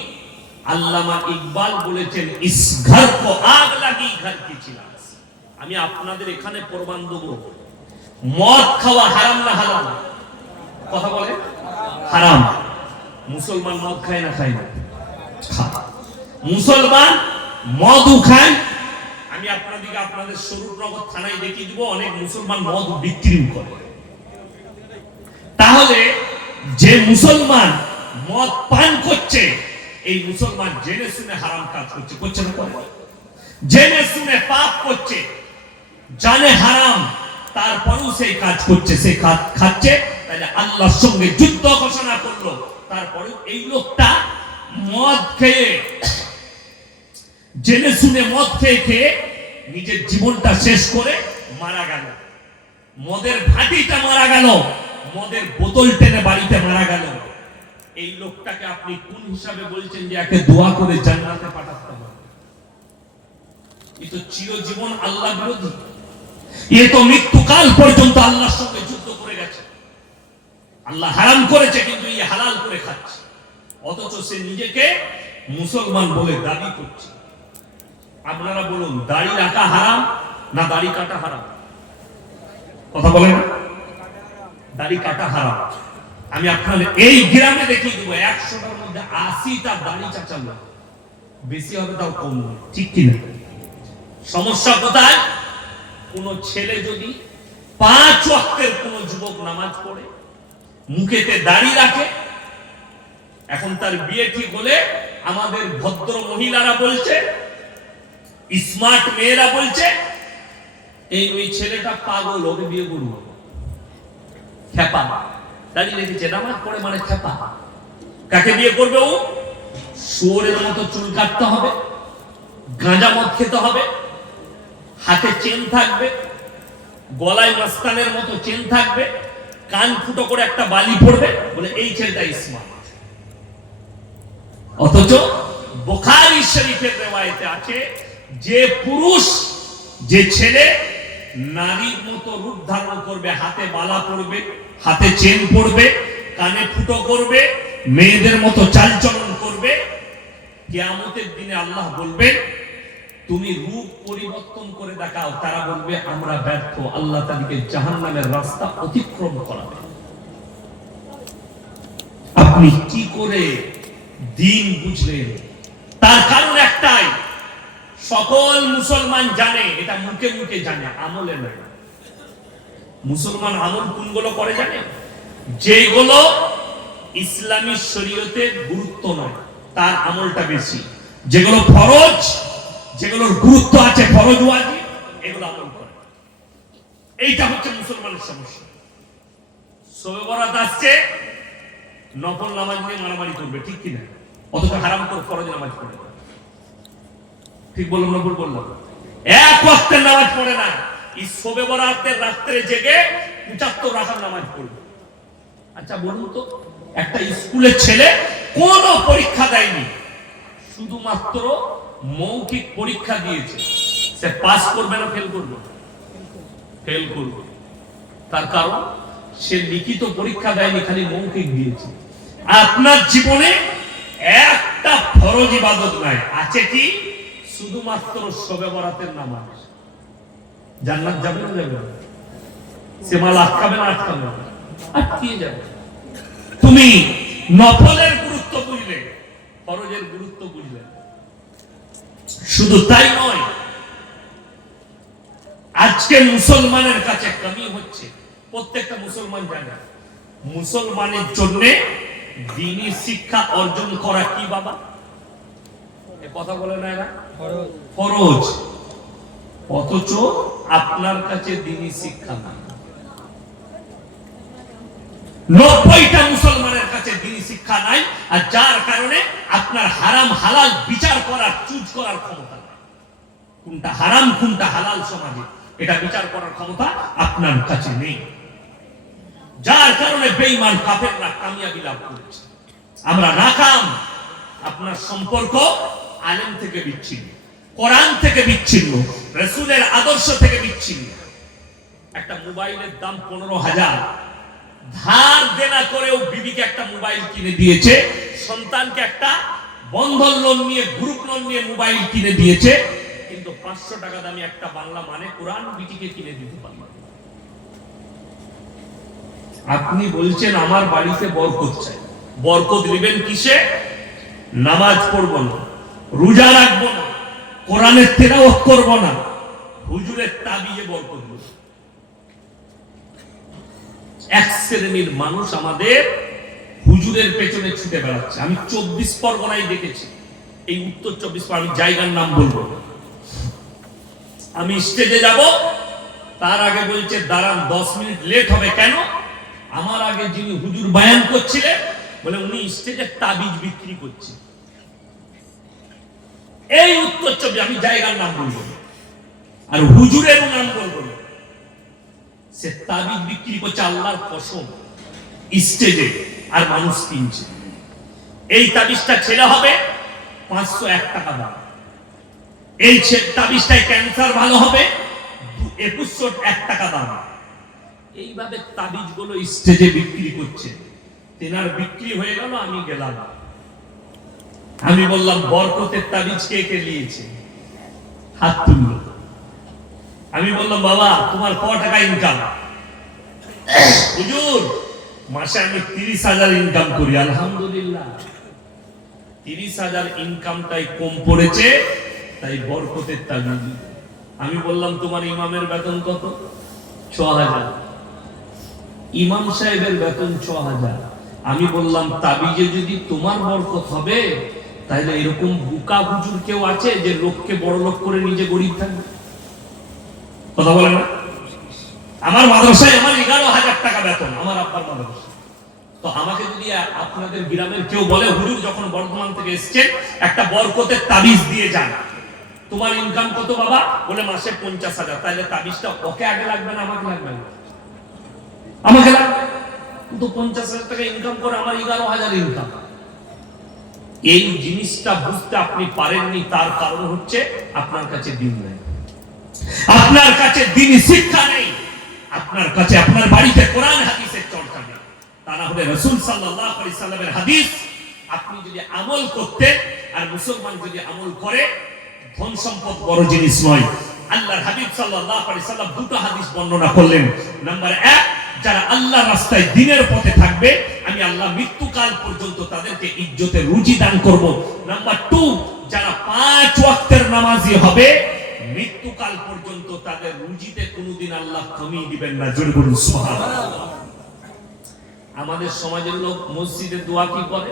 আল্লামা ইকবাল বলেছেন, ইস ঘর কো আগ লাগি ঘর কি চিরাগ। আমি আপনাদের এখানে প্রমাণ দেবো, মদ খাওয়া হারাম না হালাল? কথা বলে হারাম। মুসলমান মদ খায় না খায় না? খায়। মুসলমান মদ খায়। আমি আপনাদেরকে আপনাদের স্বরূপনগর থানায় দেখিয়ে দিব, অনেক মুসলমান মদ বিক্রি করে। তাহলে যে মুসলমান মদ পান করছে, এই মুসলমান জেনে শুনে হারাম কাজ করছে, করছে না? জেনে শুনে পাপ করছে, জানে হারাম, তারপরেও সেই কাজ করছে, সেই খাচ্ছে। তাহলে আল্লাহর সঙ্গে যুদ্ধ ঘোষণা করলো। তারপরেও এই লোকটা মদ খেয়ে, জেনে শুনে মদ খেয়ে খেয়ে নিজের জীবনটা শেষ করে মারা গেল। মদের ভাটিটা মারা গেল, মদের বোতল টেনে বাড়িতে মারা গেল। এই লোকটাকে আপনি কোন হিসাবে বলছেন যে একে দোয়া করে জান্নাতে পাঠাতে হবে? এ তো চিরজীবন আল্লাহ বিরোধী। এ তো মৃত্যুকাল পর্যন্ত আল্লাহর সঙ্গে যুদ্ধ করে গেছে। আল্লাহ হারাম করেছে কিন্তু এই হালাল করে খাচ্ছে, অথচ সে নিজেকে মুসলমান বলে দাবি করছে। আপনারা বলুন, দাড়ি রাখা হারাম না দাড়ি কাটা হারাম? কথা বলেন না? দাড়ি কাটা হারাম। আমি আপনাদের এই গ্রামে দেখিয়ে দেবো, 100টার মধ্যে 80টা দাড়ি চাচা লোক, বেশি হবে তাও কম নয়, ঠিক কিনা? সমস্যা কোথায়? কোন ছেলে যদি 5 ওয়াক্তের কোন যুবক নামাজ পড়ে, মুখেতে দাড়ি রাখে, এখন তার বিয়ে ঠিক হলে আমাদের ভদ্র মহিলারা বলছে, স্মার্ট মেয়েরা বলছে, এই ছেলেটা পাগল, ওকে বিয়ে করব। খেপা, দাড়ি রেখেছে, নামাজ পড়ে মানে খেপা। কাকে বিয়ে করবে ও? শুয়োরের মতো চুল কাটতে হবে, গাঁজা মদ খেতে হবে, হাতে চেন থাকবে, গলায় মাস্তানের মতো চেন থাকবে, কান ফুটো করে একটা বালি পড়বে, বলে এই ছেলেটা স্মার্ট। অথচ বুখারী শরীফের রিওয়ায়েতে আছে, যে পুরুষ, যে ছেলে নারীর মতো রূপ ধারণ করবে, হাতে বালা পড়বে, হাতে চেন পড়বে, কানে ফুটো করবে, মেয়েদের মতো চালচলন করবে, কিয়ামতের দিনে আল্লাহ বলবেন, তুমি রূপ পরিবর্তন করে দেখাও। তারা বলবে আমরা ব্যর্থ, আল্লাহ তাদেরকে জাহান্নামের রাস্তা অতিক্রম করাবে। আপনি কি করে দিন বুঝলেন? তার কারণ একটাই, সকল মুসলমান জানে, এটা মুখে মুখে জানে, আমলে নয়। মুসলমান আমল কোনগুলো করে জানে? যেগুলো ইসলামী শরীয়তে গুরুত্ব নয়, তার আমলটা বেশি। যেগুলো ফরজ, যেগুলোর গুরুত্ব আছে, ফরজ ওয়াজিব, এগুলো আমল করে। এইটা হচ্ছে মুসলমানের সমস্যা। শবে বরাত আসছে, নফল নামাজ নিয়ে মারামারি করবে, ঠিক কিনা? অথচ হারাম করে ফরজ নামাজ পড়ে। ঠিক বললাম না ভুল বললাম? এক ওয়াক্তের নামাজ পড়ে না, এই শবে বরাতের রাত্রে জেগে 75 রাকাত নামাজ পড়বে। আচ্ছা বলুন তো, একটা স্কুলের ছেলে কোনো পরীক্ষা দেয়নি, শুধুমাত্র মৌখিক পরীক্ষা দিয়েছে, সে পাস করবে না ফেল করবে? ফেল করবে। তার কারণ সে লিখিত পরীক্ষা দেয়নি, খালি মৌখিক দিয়েছে। আপনার জীবনে একটা ফরজ ইবাদত নাই, আছে কি? শুধুমাত্র শবে বরাতের নামাজ। জান্নাত যাবে না যাবে না? সে মাল আটকাবে না আটকাবে না? আটকিয়ে যাবে। তুমি নফলের গুরুত্ব বুঝলে, ফরজের গুরুত্ব বুঝলে। শুধু তাই নয়, আজকে মুসলমানের কাছে কমি হচ্ছে। প্রত্যেকটা মুসলমান জানে, মুসলমানের জন্য দ্বীনি শিক্ষা অর্জন করা কি বাবা? এ কথা বলে না এরা? ফরজ। অথচ আপনার কাছে দ্বীনি শিক্ষা নাই। 90টা মুসলমানের কাছে দ্বীনি শিক্ষা নাই, আর যার কারণে আপনার হারাম হালাল বিচার করার, চুজ করার ক্ষমতা নাই। কোনটা হারাম কোনটা হালাল সমাজে, এটা বিচার করার ক্ষমতা আপনার কাছে নেই। যার কারণে বেঈমান কাফেররা কামিয়াবি লাভ করছে, আমরা নাকাম। আপনার সম্পর্ক আলেম থেকে বিচ্ছিন্ন, কোরআন থেকে বিচ্ছিন্ন, রাসূলের আদর্শ থেকে বিচ্ছিন্ন। একটা মোবাইলের দাম 15,000, ধার দেনা করেও বিবিকে একটা মোবাইল কিনে দিয়েছে, সন্তানকে একটা বন্ধন লোন নিয়ে, গ্রুপ লোন নিয়ে মোবাইল কিনে দিয়েছে, কিন্তু 500 টাকা দামি একটা বাংলা মানে কোরআন বিটিকে কিনে দিতে পারল। আপনি বলছেন আমার বাড়িতে বরকত চাই, বরকত নেবেন কিসে? নামাজ পড়বো না, রোজা রাখবো না, কোরআনের তেলাওয়াত করবো না, হুজুরের তাবিজে বরকত নেব। এক শ্রেণীর মানুষ আমাদের হুজুরের পেছনে ছুটে বেড়াচ্ছে। আমি 24 পরগনায় দেখেছি, এই উত্তর 24 পরগনা, আমি জায়গার নাম বলবো। আমি স্টেজে যাব, তার আগে বলছে দাঁড়ান 10 মিনিট লেট হবে। কেন? আমার আগে যিনি হুজুর বয়ান করছিলেন বলে উনি স্টেজে তাবিজ বিক্রি করছে। এই উত্তর 24, আমি জায়গার নাম বলবো আর হুজুরের নাম বলবো না। সে তাবিজ বিক্রি করছে আল্লাহর কসম স্টেজে, আর মানুষ কিনছে। এই তাবিজটা ছেলে হবে 501 টাকা দাম, এই তাবিজটাই ক্যান্সার ভালো হবে 2101 টাকা দাম। এইভাবে তাবিজ গুলো স্টেজে বিক্রি করছে। তেনার বিক্রি হয়ে গেল, আমি গেলাম, আমি বললাম বরকতের তাবিজ কে কে নিয়েছে? হাত তুলল। আমি বললাম বাবা তোমার ক টাকা ইনকাম? হুজুর মাসে আমি 30,000 ইনকাম করি। আলহামদুলিল্লাহ, 30,000 ইনকামটাই কম পড়েছে, তাই বরকতের তাবিজ। আমি বললাম তোমার ইমামের বেতন কত? 6,000। ইমাম সাহেবের বেতন 6,000। আমি বললাম তাবিজে যদি তোমার বরকত হবে, তাহলে এরকম বুকা হুজুর কেউ আছে যে লোককে বড় লোক করে নিজে গরিব থাকবে? কথা বলে না? আমার মাদ্রাসায় আমার 11,000 টাকা বেতন, আমার আব্বার মাদ্রাসা। তো আমাকে যদি আপনাদের গ্রামের কেউ বলে হুজুর যখন বর্ধমান থেকে এসেছেন একটা বরকতের তাবিজ দিয়ে যান, তোমার ইনকাম কত বাবা? বলে মাসে 50,000। তাহলে তাবিজটা ওকে আগে লাগবে না আমাকে লাগবে না? আমাকে লাগবে। কিন্তু 50,000 টাকা ইনকাম করে আমার 11,000 ইনকাম। এই জিনিসটা বুঝতে আপনি পারেননি, তার কারণ হচ্ছে আপনার কাছে দিন নেই, আপনার কাছে দিনী শিক্ষা নেই, আপনার কাছে আপনার বাড়িতে কোরআন হাদিসের চর্চা নেই। তা না হলে রাসূল সাল্লাল্লাহু আলাইহি সাল্লামের হাদিস আপনি যদি আমল করতেন, আর মুসলমান যদি আমল করে, ধন সম্পদ বড় জিনিস নয়। আল্লাহর হাবিব সাল্লাল্লাহু আলাইহি সাল্লাম দুটো হাদিস বর্ণনা করলেন। নাম্বার 1, যারা আল্লাহর রাস্তায় দ্বীনের পথে থাকবে, আমি আল্লাহ মৃত্যুকাল পর্যন্ত তাদেরকে ইজ্জতের রুজি দান করব। নাম্বার 2, যারা 5 ওয়াক্তের নামাজি হবে, মৃত্যুকাল পর্যন্ত তাদের রুজিতে কোনোদিন আল্লাহ কমি দিবেন না। জোরে বলুন সুবহানাল্লাহ। আমাদের সমাজের লোক মসজিদে দোয়া কি করে?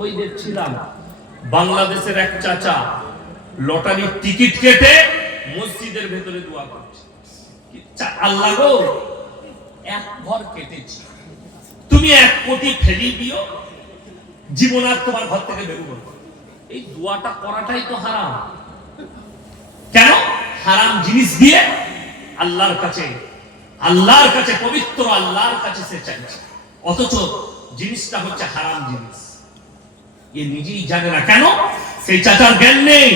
ওই দেখছিলাম বাংলাদেশের এক চাচা লটারির টিকিট কেটে মসজিদের ভেতরে দোয়া করছে, আল্লাহ গো 1 ঘর কেটেছি, তুমি 1 কোটি ফেলি দিও, জীবন আর তোমার ঘর থেকে বেরোবো না। এই দোয়াটা করাটাই তো হারাম। কেন? হারাম জিনিস দিয়ে আল্লাহর কাছে পবিত্র আল্লাহর কাছে সে চাইছে, অথচ জিনিসটা হচ্ছে হারাম জিনিস। এ নিজেই জানে না। কেন? সেই চাচার জ্ঞান নেই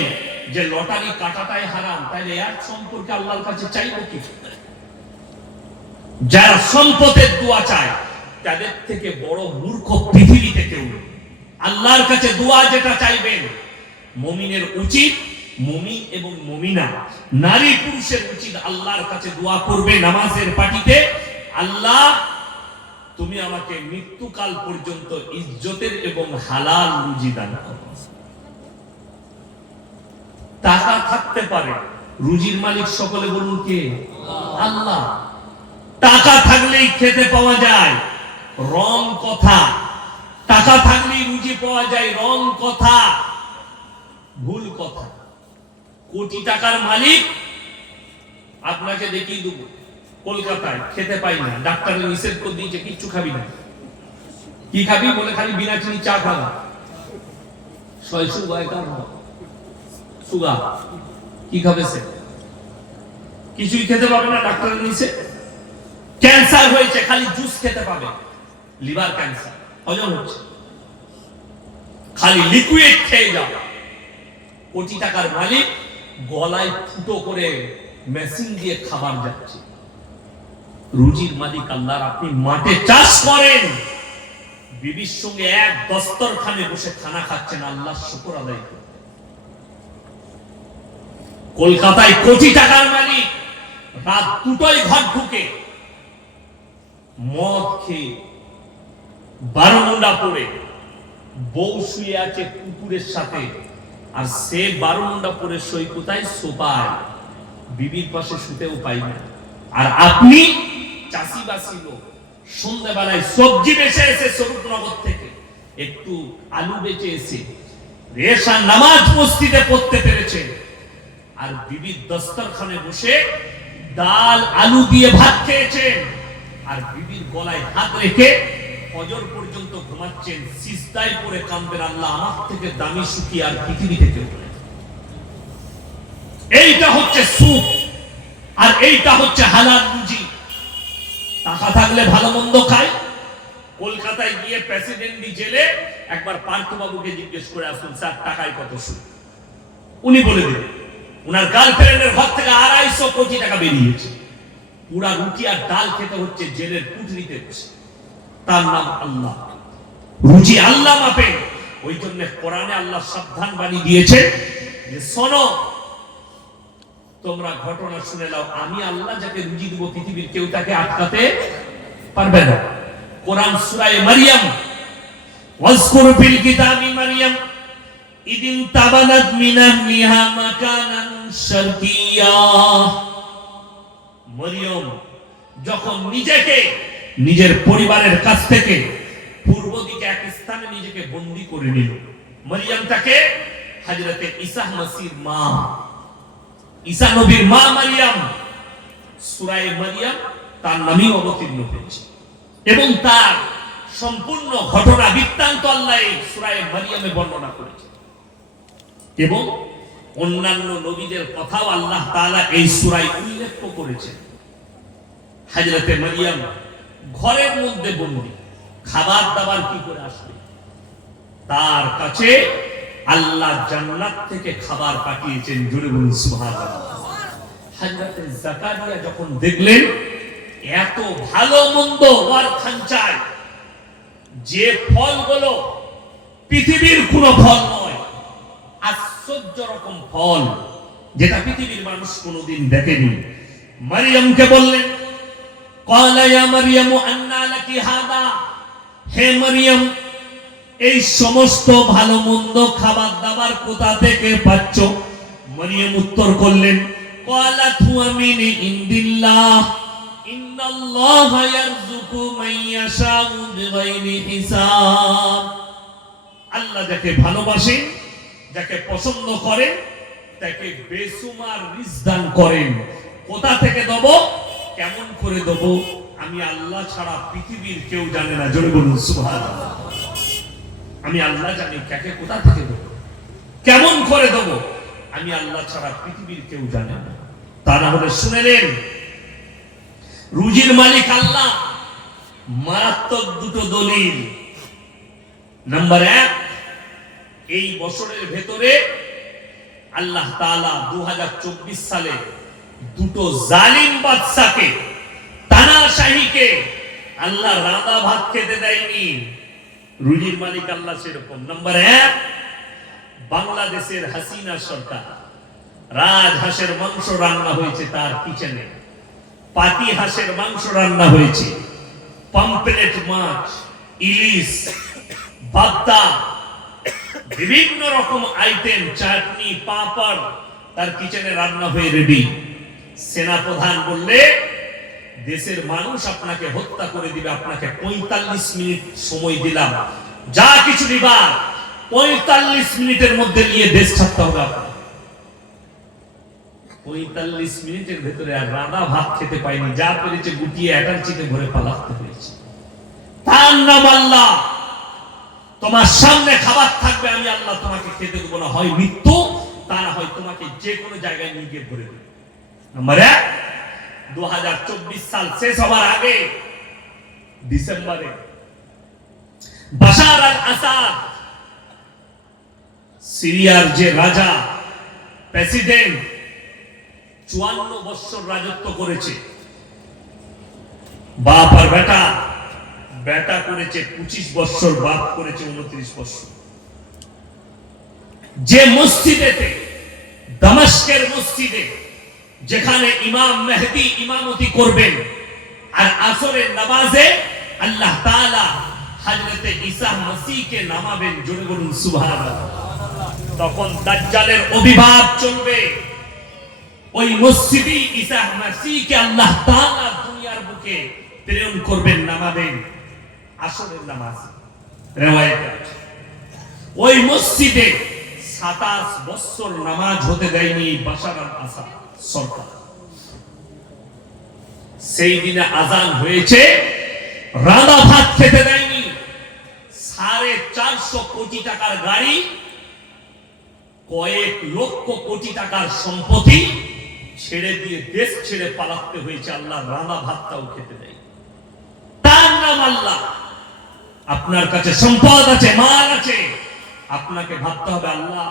যে লটারি কাটাটাই হারাম, তাইলে এর সম্পর্কে আল্লাহর কাছে চাইবো কি? যারা সম্পদের দোয়া চায় তাদের থেকে বড় মূর্খ পৃথিবীতে কেউ নেই। আল্লাহর কাছে দোয়া যেটা চাইবেন, মুমিনের উচিত, মুমিন এবং মুমিনা নারী পুরুষের উচিত আল্লাহর কাছে দোয়া করবে নামাজের পাটিতে, আল্লাহ তুমি আমাকে মৃত্যুকাল পর্যন্ত ইজ্জতের এবং হালাল রুজি দান করো। টাকা থাকতে পারে, রুজির মালিক সকলে বলুন কে? আল্লাহ। টাকা থাকলেই খেতে পাওয়া যায়, রং কথা। টাকা থাকলেই রুজি পাওয়া যায়, রং কথা, ভুল কথা। কোটি টাকার মালিক আপনাকে দেখিয়ে দেবো কলকাতায়, খেতে পাই না, ডাক্তারের নিষেধ করে দিয়েছে কিচ্ছু খাবি না। কি খাবি বলে? খালি বিনা চিনি চা খাবা। 600 বয়কার সুগার, কি খাবে সে? কিছুই খেতে পাবে না, ডাক্তারের নিষেধ। ক্যান্সার হয়েছে, খালি জুস খেতে পাবে, লিভার ক্যান্সার, হজম হচ্ছে, খালি লিকুইড খেয়ে যাও। কোটি টাকার মালিক গলায় ফুটো করে মেশিন দিয়ে খাবার যাচ্ছে। রুজির মালিক আল্লাহর। আপনি মাঠে চাষ করেন, বিবির সঙ্গে এক দস্তরখানে বসে খানা খাচ্ছেন, আল্লাহর শুকর আদায় করে। কলকাতায় কোটি টাকার মালিক রাত 2টায় ঘর ঢুকে মদ খেয়ে বারমুন্ডা পরে বউ শুয়ে আছে কুকুরের সাথে, আর সে বারমুন্ডা পরে সই কোথায়? সোফায়, বিবির পাশে শুতেও পাই না। আর আপনি চাষিবাসী লোক, সন্ধ্যাবেলায় সবজি বেচে এসে স্বরূপনগর থেকে একটু আলু বেচে এসে রেশা নামাজ মসজিদে পড়তে পেরেছেন, আর বিবির দস্তরখানে বসে ডাল আলু দিয়ে ভাত খেয়েছেন, আর বিবির গলায় হাত রেখে ফজর পর্যন্ত ঘুমাচ্ছেন, সিজদায় পড়ে কাঁদবেন, আল্লাহ আমার থেকে দামি সুখী আর পৃথিবীতে কেউ নেই। এইটা হচ্ছে সুখ, আর এইটা হচ্ছে হালাল রুজি। টাকা থাকলে ভালো মন্দ খায়। কলকাতায় গিয়ে প্রেসিডেন্টি জেলে একবার পার্থবাবুকে জিজ্ঞেস করে আসুন, স্যার টাকায় কত সুখ? উনি বলে দিলেন উনার গার্লফ্রেন্ডের ঘর থেকে 250 কোটি টাকা বেরিয়েছে। পুরা রুটি আর ডাল খেতে হচ্ছে জেলের পুটলিতে বসে। তার নাম আল্লাহ। রুজি আল্লাহ মাপেন। ওই জন্য কোরআনে আল্লাহ সাবধান বাণী দিয়েছে যে শোনো, তোমরা ঘটনা শুনে নাও, আমি আল্লাহ যাকে রুজি দেব পৃথিবীর কেউ তাকে আটকাতে পারবে না। কোরআন সূরা মারইয়াম, ওয়াজকুর ফিল কিতাবি মারইয়াম ইদিন তাবানাত মিনাহা মাকানান শারকিয়া। মরিয়ম যখন নিজেকে নিজের পরিবারের কাছ থেকে পূর্ব দিকে এক স্থানে নিজেকে বন্দী করে নিল। মরিয়মটাকে হযরতে ঈসা মসিহর মা, ঈসা নবীর মা মারিয়াম, সূরা মারইয়াম তার নামে অবতীর্ণ হয়েছে, এবং তার সম্পূর্ণ ঘটনা বৃত্তান্ত আল্লাহ এই সূরা মারইয়ামে বর্ণনা করেছে, এবং অন্যান্য নবীদের কথাও আল্লাহ তাআলা এই সূরায় উল্লেখ করেছেন। হযরতে মারইয়াম ঘরের মধ্যে বন্দী, খাবার দাবার কি করে আসবে? তার কাছে আল্লাহ জান্নাত থেকে খাবার পাঠিয়েছেন। জোরে বলুন সুবহানাল্লাহ। হযরতে জাকারিয়া যখন দেখলেন এত ভালো মন্দ ওর খাঞ্চায়, যে ফলগুলো পৃথিবীর কোনো ফল নয়, আশ্চর্য রকম ফল যেটা পৃথিবীর মানুষ কোনোদিন দেখেনি, মারইয়ামকে বললেন, ক্বালা ইয়া মারইয়ামু আন্না লাকি হাদা, হে মারইয়াম এই সমস্ত ভালো মন্দ খাবার দাবার কোথা থেকে পাচ্ছ? মারইয়াম উত্তর করলেন, ক্বালাত হুয়া মিন ইনদিল্লাহ ইন্নাল্লাহা ইয়ারযুকু মান ইয়াশাউ বিগাইরি হিসাব। আল্লাহ যাকে ভালোবাসেন, যাকে পছন্দ করেন, তাকে বেসুমার রিজক দান করেন। কোথা থেকে দেব, কেমন করে দেব, আমি আল্লাহ ছাড়া পৃথিবীর কেউ জানে না। জোরে বলুন সুবহানাল্লাহ। আমি আল্লাহ জানি কাকে কোথা থেকে দেব, কেমন করে দেব, আমি আল্লাহ ছাড়া পৃথিবীর কেউ জানে না। তা না হলে শুনে নেন, রুজির মালিক আল্লাহ। মারাত্মক দুটো দলিল। নাম্বার 1, এই বছরের ভেতরে আল্লাহ তাআলা 2024 সালে দুটো জালিম বাদশাকে, তানাশাহীকে আল্লাহ রাঁধা ভাত খেতে দেয়নি। রুজির মালিক আল্লাহ সেরকম। নাম্বার 1, বাংলাদেশের হাসিনা সরকার, রাজহাঁসের মাংস রান্না হয়েছে তার কিচেনে, পাতি হাঁসের মাংস রান্না হয়েছে, পমফ্রেট মাছ, ইলিশ, ভর্তা, বিভিন্ন রকম আইটেম, চাটনি, পাঁপড় তার কিচেনে রান্না হয়ে রেডি। সেনাপ্রধান বললে, দেশের মানুষ আপনাকে হত্যা করে দিবে, আপনাকে 45 মিনিট সময় দিলাম, যা কিছু দিবার 45 মিনিটের মধ্যে নিয়ে দেশ ছাড়তে হবে আপনার। 45 মিনিটের ভেতরে আর রাধা ভাত খেতে পাইনি, যা পেরেছে গুটিয়ে অ্যাটার্চিতে ভরে পালাতে হয়েছে। তার নাম আল্লাহ। তোমার সামনে খাবার থাকবে, আমি আল্লাহ তোমাকে খেতে দেবো না, হয় মৃত্যু, তা না হয় তোমাকে যে কোনো জায়গায় নিয়ে গিয়ে ভরে দেবে। নাম্বার 1, 2024 সাল শেষ হবার আগে ডিসেম্বরে বাশার আল আসাদ, সিরিয়ার যে রাজা, প্রেসিডেন্ট, 54 বছর রাজত্ব করেছে। বাপ আর বেটা বেটা করেছে 25 বছর, বাপ করেছে 29 বছর। যে মসজিদেতে, দামেস্কের মসজিদে, যেখানে ইমাম মেহদি ইমামতি করবেন, আর আসরের নামাজে আল্লাহ তাআলা হযরতে ঈসা মসিহকে নামাবেন, জোরে বলুন সুবহানাল্লাহ। তখন দাজ্জালের অভিভাব চলবে। ওই মসজিদে ঈসা মসিহকে আল্লাহ তাআলা দুনিয়ার বুকে প্রেরণ করবেন, নামাবেন আসরের নামাজ। রিওয়ায়েতে আছে ওই মসজিদে 27 বছর নামাজ হতে দেয়নি বাশার আল আসাদ সরকার। সেই দিনে আজান হয়েছে, রান্না ভাত খেতে দেয়নি। 450 কোটি টাকার গাড়ি, কয়েক লক্ষ কোটি টাকার সম্পত্তি ছেড়ে দিয়ে দেশ ছেড়ে পালাতে হয়েছে, আল্লাহ রান্না ভাতটাও খেতে দেয়। তার নাম আল্লাহ। আপনার কাছে সম্পদ আছে, মাল আছে, আপনাকে ভাবতে হবে আল্লাহ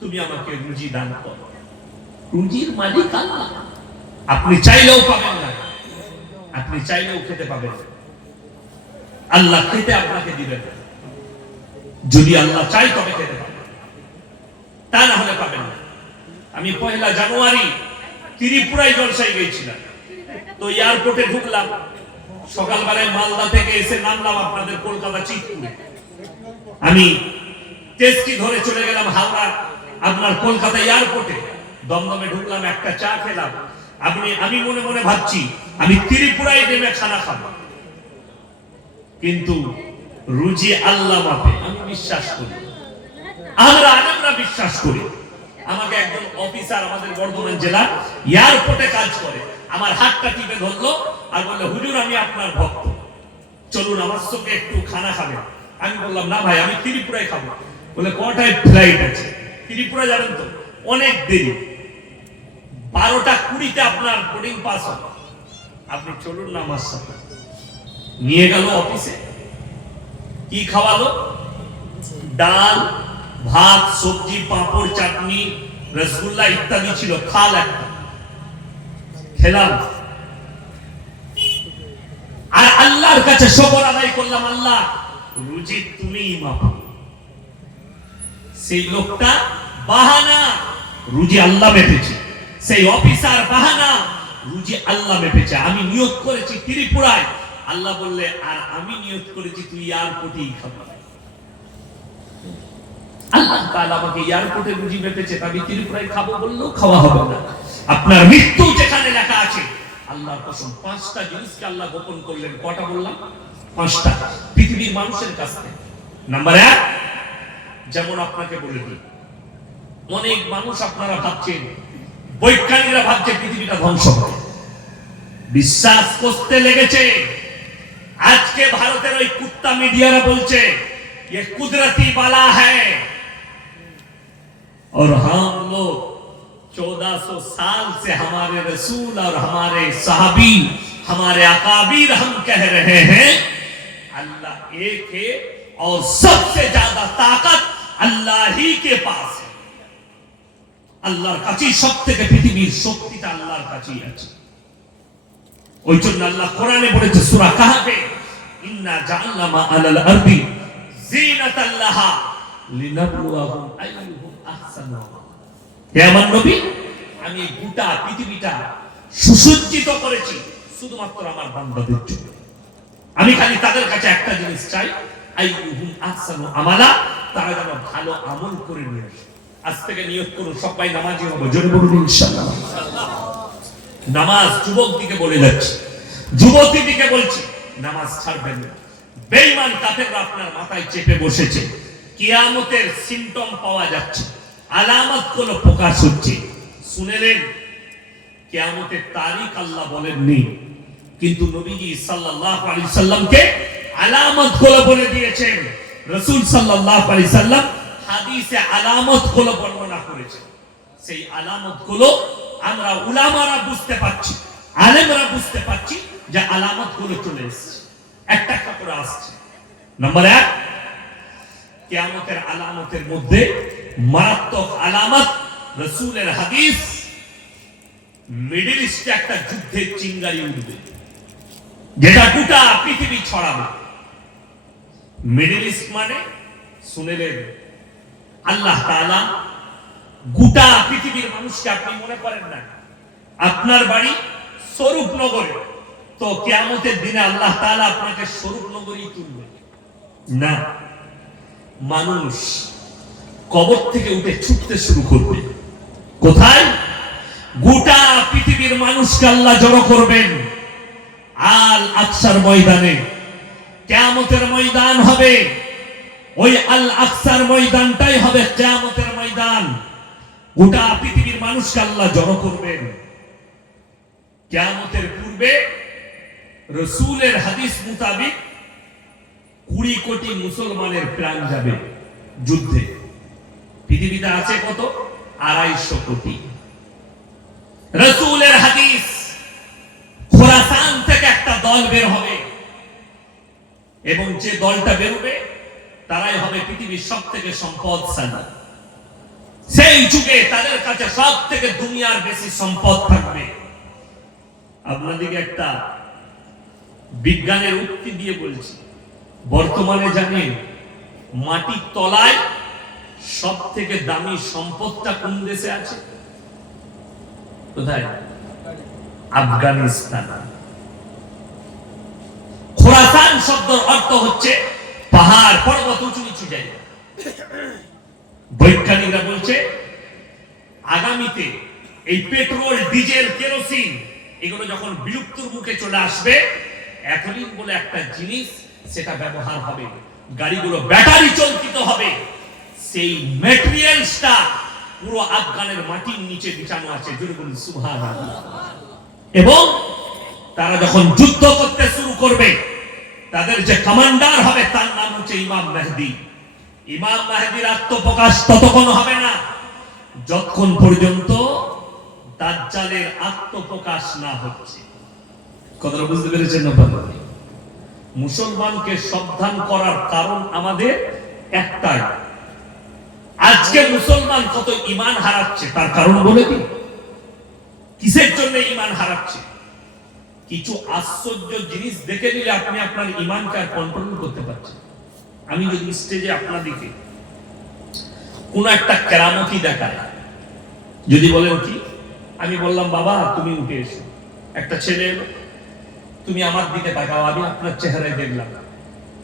তুমি আমাকে রুজি দান করো। রুজির মালিক আল্লাহ। আপনি চাইলেও পাবেন না, আপনি চাইলেও খেতে পাবেন না। আল্লাহ খেতে আপনাকে দিবেন, যদি আল্লাহ চাই তবে খেতে পাবেন, তা না হলে পাবেন না। আমি 1 জানুয়ারি ত্রিপুরায় জলসায় গিয়েছিলাম। তো এয়ারপোর্টে ঢুকলাম, সকালবেলায় মালদা থেকে এসে নামলাম আপনাদের কলকাতা চিতপুরে। আমি টেস্টি ধরে চলে গেলাম হাওড়া আপনার কলকাতা এয়ারপোর্টে। দমদমে ঢুকলাম, একটা চা খেলাম। আমি মনে মনে ভাবছি আমি ত্রিপুরায় নেমে খানা খাবো, কিন্তু রুজি আল্লাহ মাপে। আমি বিশ্বাস করি, আমরা বিশ্বাস করি। আমাকে একজন অফিসার আমাদের বর্ধমান জেলা এয়ারপোর্টে কাজ করে, আমার হাতটা টিপে ধরলো আর বললো, হুজুর আমি আপনার ভক্ত, চলুন আমার সঙ্গে একটু খানা খাবেন। আমি বললাম না ভাই, আমি ত্রিপুরায় খাবো। বলে কটায় ফ্লাইট আছে? ত্রিপুরা জানেন তো অনেক দেরি, 12টা 20-তে আপনার বোর্ডিং পাস হবে, আপনি চলুন না আমার সাথে। নিয়ে গেল অফিসে, কি খাওয়ালো? ডাল, ভাত, সবজি, পাঁপড়, চাটনি, রসগোল্লা ইত্যাদি ছিল। থাল একটা খেলাম, আর আল্লাহর কাছে শুকর আদায় করলাম, আল্লাহ রুজি তুমিই মাপো। সেই লোকটা বাহানা, রুজি আল্লাহ মেপেছে। সেই অফিসার বাহানা, রুজি আল্লাহ মেপেছে। আমি নিয়ত করেছি ত্রিপুরায়, আল্লাহ বললে আর আমি নিয়ত করেছি তুই এয়ারপোর্টেই খাবি। আল্লাহ তাআলা আমাকে এয়ারপোর্টে রুজি মেপেছে, আমি ত্রিপুরায় খাবো বললেও খাওয়া হবে না। আপনার মৃত্যু যেখানে লেখা আছে, আল্লাহর কসম 5টা জিনিসকে আল্লাহ গোপন করলেন। কটা বললাম? 5টা, পৃথিবীর মানুষের কাছে। নাম্বার 1, যেমন আপনাকে বলে দিই, অনেক মানুষ আপনারা ভাবছেন, বৈজ্ঞানিকরা ভাবছে পৃথিবীটা ধ্বংস হবে, বিশ্বাস করতে লেগেছে। আজকে ভারতের ওই কুত্তা মিডিয়ারা বলছে ये कुदरती बाला है, और हम लोग 1400 साल से हमारे रसूल और हमारे सहाबी, हमारे अकाबीर हम कह रहे हैं अल्लाह एक है और सबसे ज्यादा ताकत अल्लाह ही के पास है। আল্লাহর কাছেই সবথেকে পৃথিবীর শক্তিটা আল্লাহর কাছেই আছে। ওই জন্য আল্লাহ কোরআনে বলেছে সূরা কাহফে, ইন্না জাআলনা মা আলাল আরদি জিনাতাল লাহা লিনাবলুয়াহুম আইয়ুহুম আহসানু আমালা। হে আমার নবী, আমি গোটা পৃথিবীটা সুসজ্জিত করেছি শুধুমাত্র আমার বান্দাদের জন্য। আমি খালি তাদের কাছে একটা জিনিস চাই, আইয়ুহুম আহসানু আমালা, তারা যেন ভালো আমল করে নিয়ে আসে। আজ থেকে নিয়ত করুন সবাই নামাজি হবো, জোরে বলুন ইনশাআল্লাহ। নামাজ যুবক দিকে বলে যাচ্ছে, যুবতী দিকে বলছি, নামাজ ছাড়বেন না। বেঈমান কাফেররা আপনার মাথায় চেপে বসেছে, কিয়ামতের সিম্পটম পাওয়া যাচ্ছে, আলামত গুলো প্রকাশ হচ্ছে। শুনেলেন, কিয়ামতের তারিখ আল্লাহ বলেননি, কিন্তু নবীজি সাল্লাল্লাহু আলাইহি সাল্লামকে আলামত গুলো বলে দিয়েছেন। রাসূল সাল্লাল্লাহু আলাইহি সাল্লাম হাদিসে আলামত গুলো বর্ণনা করেছেন। সেই আলামত গুলো আমরা উলামারা বুঝতে পারছি, আলেমরা বুঝতে পারছি যে আলামত গুলো চলে এসেছে, একটা একটা করে আসছে। নাম্বার 1, কিয়ামতের আলামতের মধ্যে মারাত্মক আলামত, রাসূলের হাদিস, মিডল ইস্টে একটা যুদ্ধের চিঙ্গারি উঠবে। যেটা গোটা পৃথিবী ছড়াবে। মিডল ইস্ট মানে শুনেলেন, আল্লাহ তাআলা গোটা পৃথিবীর মানুষকে, আপনি মনে করেন না আপনার বাড়ি স্বরূপনগরে, তো কিয়ামতের দিনে আল্লাহ তাআলা আপনাকে স্বরূপনগরী তুলবে না। মানুষ কবর থেকে উঠে ছুটতে শুরু করবে। কোথায়? গোটা পৃথিবীর মানুষকে আল্লাহ জড়ো করবেন আল আকসার ময়দানে। কিয়ামতের ময়দান হবে, ওই আল আকসার ময়দানটাই হবে কিয়ামতের ময়দান। গোটা পৃথিবীর মানুষকে আল্লাহ জড়ো করবেন। কিয়ামতের পূর্বে রাসূলের হাদিস মোতাবেক 20 কোটি মুসলমানের প্রাণ যাবে যুদ্ধে। পৃথিবীতে আছে কত? 250 কোটি। রাসূলের হাদিস, খোরাসান থেকে একটা দল বের হবে, এবং যে দলটা বেরোবে তারাই হবে পৃথিবীর সবথেকে সম্পদশালী। সেই যুগে তাদের কাছে সব থেকে দুনিয়ার বেশি সম্পদ থাকবে। আপনাদেরকে একটা বিজ্ঞানের উক্তি দিয়ে বলছি, বর্তমানে জানেন মাটির তলায় সব থেকে দামি সম্পদটা কোন দেশে আছে? কোথায়? আফগানিস্তান। খোরাসান শব্দের অর্থ হচ্ছে পাহাড়, পর্বত, উঁচু নিচু জায়গা। বৈজ্ঞানিকরা বলছে আগামীতে এই পেট্রোল, ডিজেল, কেরোসিন এগুলো যখন বিলুপ্তির মুখে চলে আসবে, এথলিন বলে একটা জিনিস সেটা ব্যবহার হবে। গাড়িগুলো ব্যাটারি চালিত হবে। সেই ম্যাটেরিয়ালসটা পুরো আফগানের মাটির নিচে বিছানো আছে। জোরে বলুন সুবহানাল্লাহ। এবং তারা যখন যুদ্ধ করতে শুরু করবে, তাদের যে কমান্ডার হবে তার নাম হচ্ছে ইমাম মেহেদী। ইমাম মেহেদীর আত্মপ্রকাশ ততক্ষণ হবে না যতক্ষণ পর্যন্ত দাজ্জালের আত্মপ্রকাশ না হচ্ছে। কথাটা বুঝতে পেরেছেন না? মুসলমানকে সাবধান করার কারণ আমাদের একটাই। আজকে মুসলমান কত ঈমান হারাচ্ছে তার কারণ বলে দিই। কিসের জন্য ঈমান হারাচ্ছে? কিছু আশ্চর্য জিনিস দেখে নিলে আপনি আপনার ঈমানকে আর কন্ট্রোল করতে পারছেন। আমি যদি স্টেজে আপনাদেরকে কোন একটা কেরামতি দেখাই, যদি বলেন কি, আমি বললাম বাবা তুমি উঠে এসো, একটা ছেলে এলো, তুমি আমার দিকে তাকাও, আমি আপনার চেহারায় দেখলাম,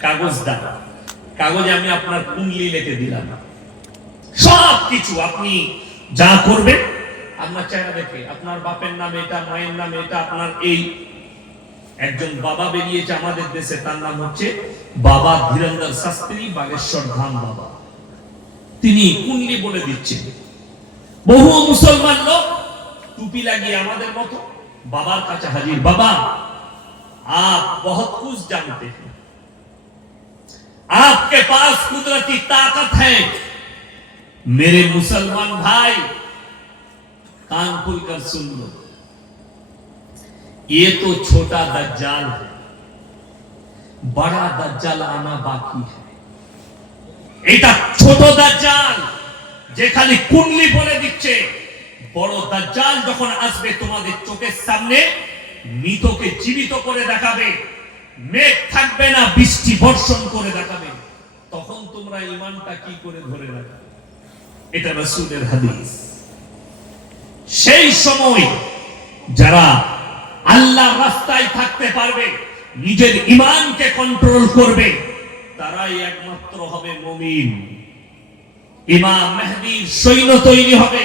কাগজ দাও, কাগজে আমি আপনার কুণ্ডলি লিখে দিলাম, সব কিছু আপনি যা করবেন আপনার চেহারা দেখে, আপনার বাপের নাম এটা, মায়ের নাম এটা, আপনার এই একজন বাবা বেরিয়েছে আমাদের দেশে, তার নাম হচ্ছে বাবা ধীরেন্দ্র শাস্ত্রী, বাগেশ্বর ধাম বাবা। তিনি কুণ্ডলি বলে দিচ্ছেন। বহু মুসলমান লোক টুপি লাগিয়ে আমাদের মতো বাবার কাছে হাজির। বাবা आप बहुत कुछ जानते हैं, आपके पास कुदरती ताकत है। मेरे मुसलमान भाई कान खुलकर सुन लो, ये तो छोटा दज्जाल है, बड़ा दज्जाल आना बाकी है। এটা ছোট দাজ্জাল যে খালি কুণ্ডলি বলে দিচ্ছে, বড় দাজ্জাল যখন আসবে তোমাদের চোখের সামনে মৃতকে জীবিত করে দেখাবে, মেঘ থাকবে না, বৃষ্টি বর্ষণ করে দেখাবে, তখন তোমরা ঈমানটা কি করে ধরে রাখবে? এটা রাসূলের হাদিস। সেই সময় যারা আল্লাহর রাস্তায় থাকতে পারবে, নিজের ঈমানকে কন্ট্রোল করবে, তারাই একমাত্র হবে মুমিন। ইমাম মেহেদীর সৈন্য তৈরি হবে।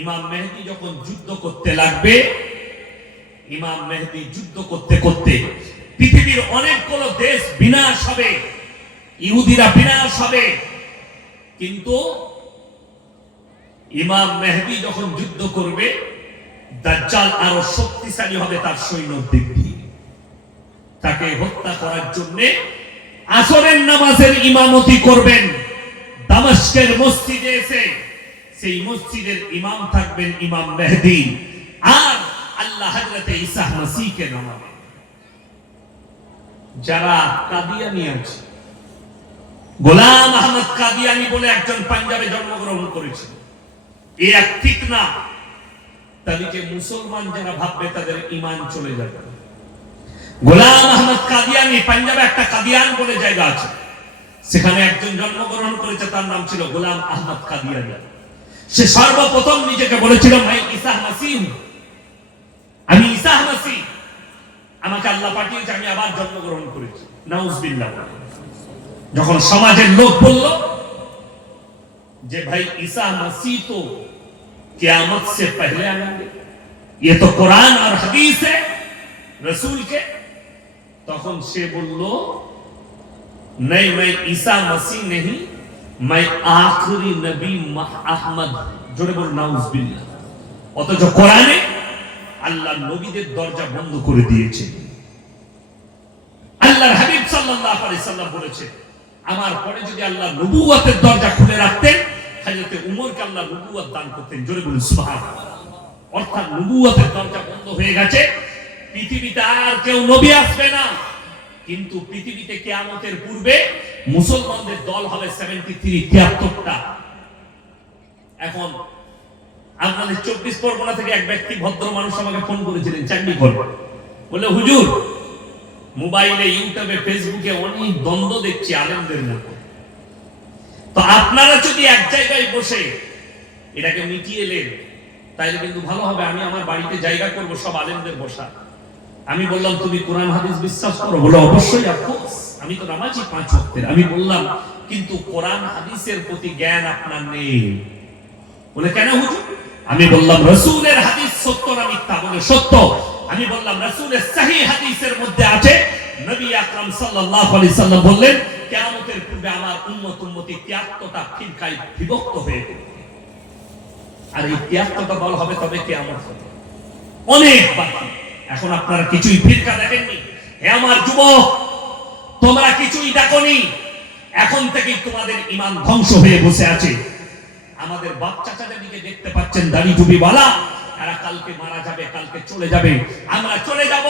ইমাম মেহেদী যখন যুদ্ধ করতে লাগবে, ইমাম মেহেদী যুদ্ধ করতে করতে পৃথিবীর অনেকগুলো দেশ বিনাশ হবে, ইহুদিরা বিনাশ হবে, কিন্তু ইমাম মেহেদী যখন যুদ্ধ করবে, দাজ্জাল আরো শক্তিশালী হবে তার সৈন্যর দিক দিয়ে। তাকে হত্যা করার জন্য আসরের নামাজের ইমামতি করবেন দামেস্কের মসজিদে এসে, সেই মসজিদের ইমাম থাকবেন ইমাম মেহেদী, আর আল্লাহ হযরত ঈসা মসিহকে নামাবেন। যারা কাদিয়ানী আছে, গোলাম আহমদ কাদিয়ানী বলে একজন পাঞ্জাবে জন্মগ্রহণ করেছিল, এই এক ঠিক না, তাদেরকে মুসলমান যারা ভাববে তাদের ঈমান চলে যাবে। গোলাম আহমদ কাদিয়ানি, পাঞ্জাবে একটা কাদিয়ান বলে জায়গা আছে, সেখানে একজন জন্মগ্রহণ করেছে, তার নাম ছিল গোলাম আহমদ কাদিয়ানি। সে সর্বপ্রথম নিজেকে বলেছিল ভাই ঈসা মাসিহ, আমি ঈসা মাসিহ, আমাকে আল্লাহ পাঠিয়েছে, আমি আবার জন্মগ্রহণ করেছি। নাউজুবিল্লাহ। যখন সমাজের লোক বলল যে ভাই ঈসা मसीह तो क़यामत से पहले आएंगे, ये तो कुरान और हदीस है रसूल के, তখন সে বলল नहीं, मैं ईसा मसीह नहीं, मैं आखिरी नबी अहमद। জোরে বল নাউজুবিল্লাহ। অথচ কোরআনে আল্লাহ নবীদের দরজা বন্ধ করে দিয়েছে। আল্লাহর হাবিব সাল্লাল্লাহু আলাইহি সাল্লাম বলেছে, আমার পরে যদি আল্লাহ নবুয়তের দরজা খুলে রাখতেন, হযরত উমরকে আল্লাহ নবুয়ত দান করতেন। জোরে বলুন সুবহানাল্লাহ। অর্থাৎ নবুয়তের দরজা বন্ধ হয়ে গেছে, পৃথিবীতে আর কেউ নবী আসবে না। কিন্তু পৃথিবীতে কিয়ামতের পূর্বে মুসলমানদের দল হবে 73টা। এখন আপনাদের 24 পরগনা থেকে এক ব্যক্তি, ভদ্র মানুষ আমাকে ফোন করেছিলেন চাকরিঘর, বলে হুজুর মোবাইলে, ইউটিউবে, ফেসবুকে অনেক দ্বন্দ্ব দেখছি আলেমদের মধ্যে, তো আপনারা যদি এক জায়গায় বসে এটাকে মিটিয়ে নেন তাহলে কিন্তু ভালো হবে। আমি আমার বাড়িতে জায়গা করব সব আলেমদের বসা। আমি বললাম তুমি কোরআন হাদিস বিশ্বাস করো? বলে অবশ্যই, অফকোর্স, আমি তো নামাজি 5 ওয়াক্তের। আমি বললাম কিন্তু কোরআন হাদিসের প্রতি জ্ঞান আপনার নেই। বলে কেন হুজুর? আমি বললাম রাসূলের হাদিস সত্য না মিথ্যা? বলে সত্য। আমি বললাম রাসূলের সহিহ হাদিসের মধ্যে আছে, নবী আকরাম সাল্লাল্লাহু আলাইহি সাল্লাম বললেন কিয়ামতের পূর্বে আমার উম্মতি 73টা ফিরকায় বিভক্ত হয়ে যাবে, আর এই 73টা দল হবে, তবে কিয়ামত হবে। অনেক বাকি। এখন আপনারা কিছুই ফিরকা দেখেননি। হে আমার যুবক, তোমরা কিছুই দেখোনি, এখন থেকেই তোমাদের ঈমান ধ্বংস হয়ে বসে আছে। আমাদের বাচ্চাটাদেরকে দেখতে পাচ্ছেন দাড়ি টুপিওয়ালা, এরা কালকে মারা যাবে, কালকে চলে যাবে, আমরা চলে যাব।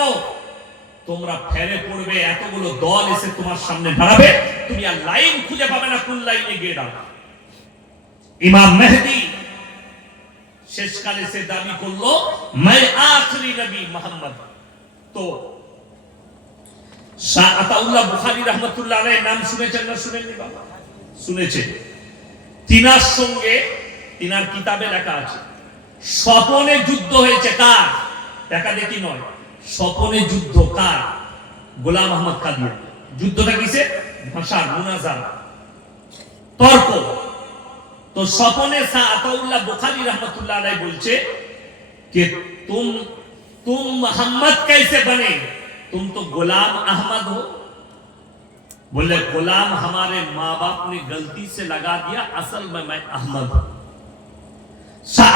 তোমরা ফেরে পড়বে, এতগুলো দল এসে তোমার সামনে দাঁড়াবে, তুমি আর লাইন খুঁজে পাবে না কোন লাইনে গিয়ে দাঁড়াবে। ইমাম মেহদি শেষকালে সে দাবি করলো मैं आखिरी नबी मोहम्मद। তো শাহ আতাউল্লাহ বুখারী রাহমাতুল্লাহ আলাইহি নাম শুনেছেন না শুনেননি বাবা? শুনেছেন। তিনার সঙ্গে, তিনার কিতাবে লেখা আছে স্বপনে যুদ্ধ হয়েছে। কার? দেখা দেখি নয়, স্বপনে যুদ্ধ। কার? গোলাম আহমদ কাদিয়ানী। যুদ্ধটা কিসে? ভাষা, মুনাজারা, তর্ক। तो सपने सा अताउल्लाह बुखारी रहमतुल्लाह अलैह बोलছে कि तुम मोहम्मद कैसे बने, तुम तो गुलाम अहमद हो। बोले गुलाम हमारे माँ बाप ने गलती से लगा दिया, असल में मैं अहमद हूं।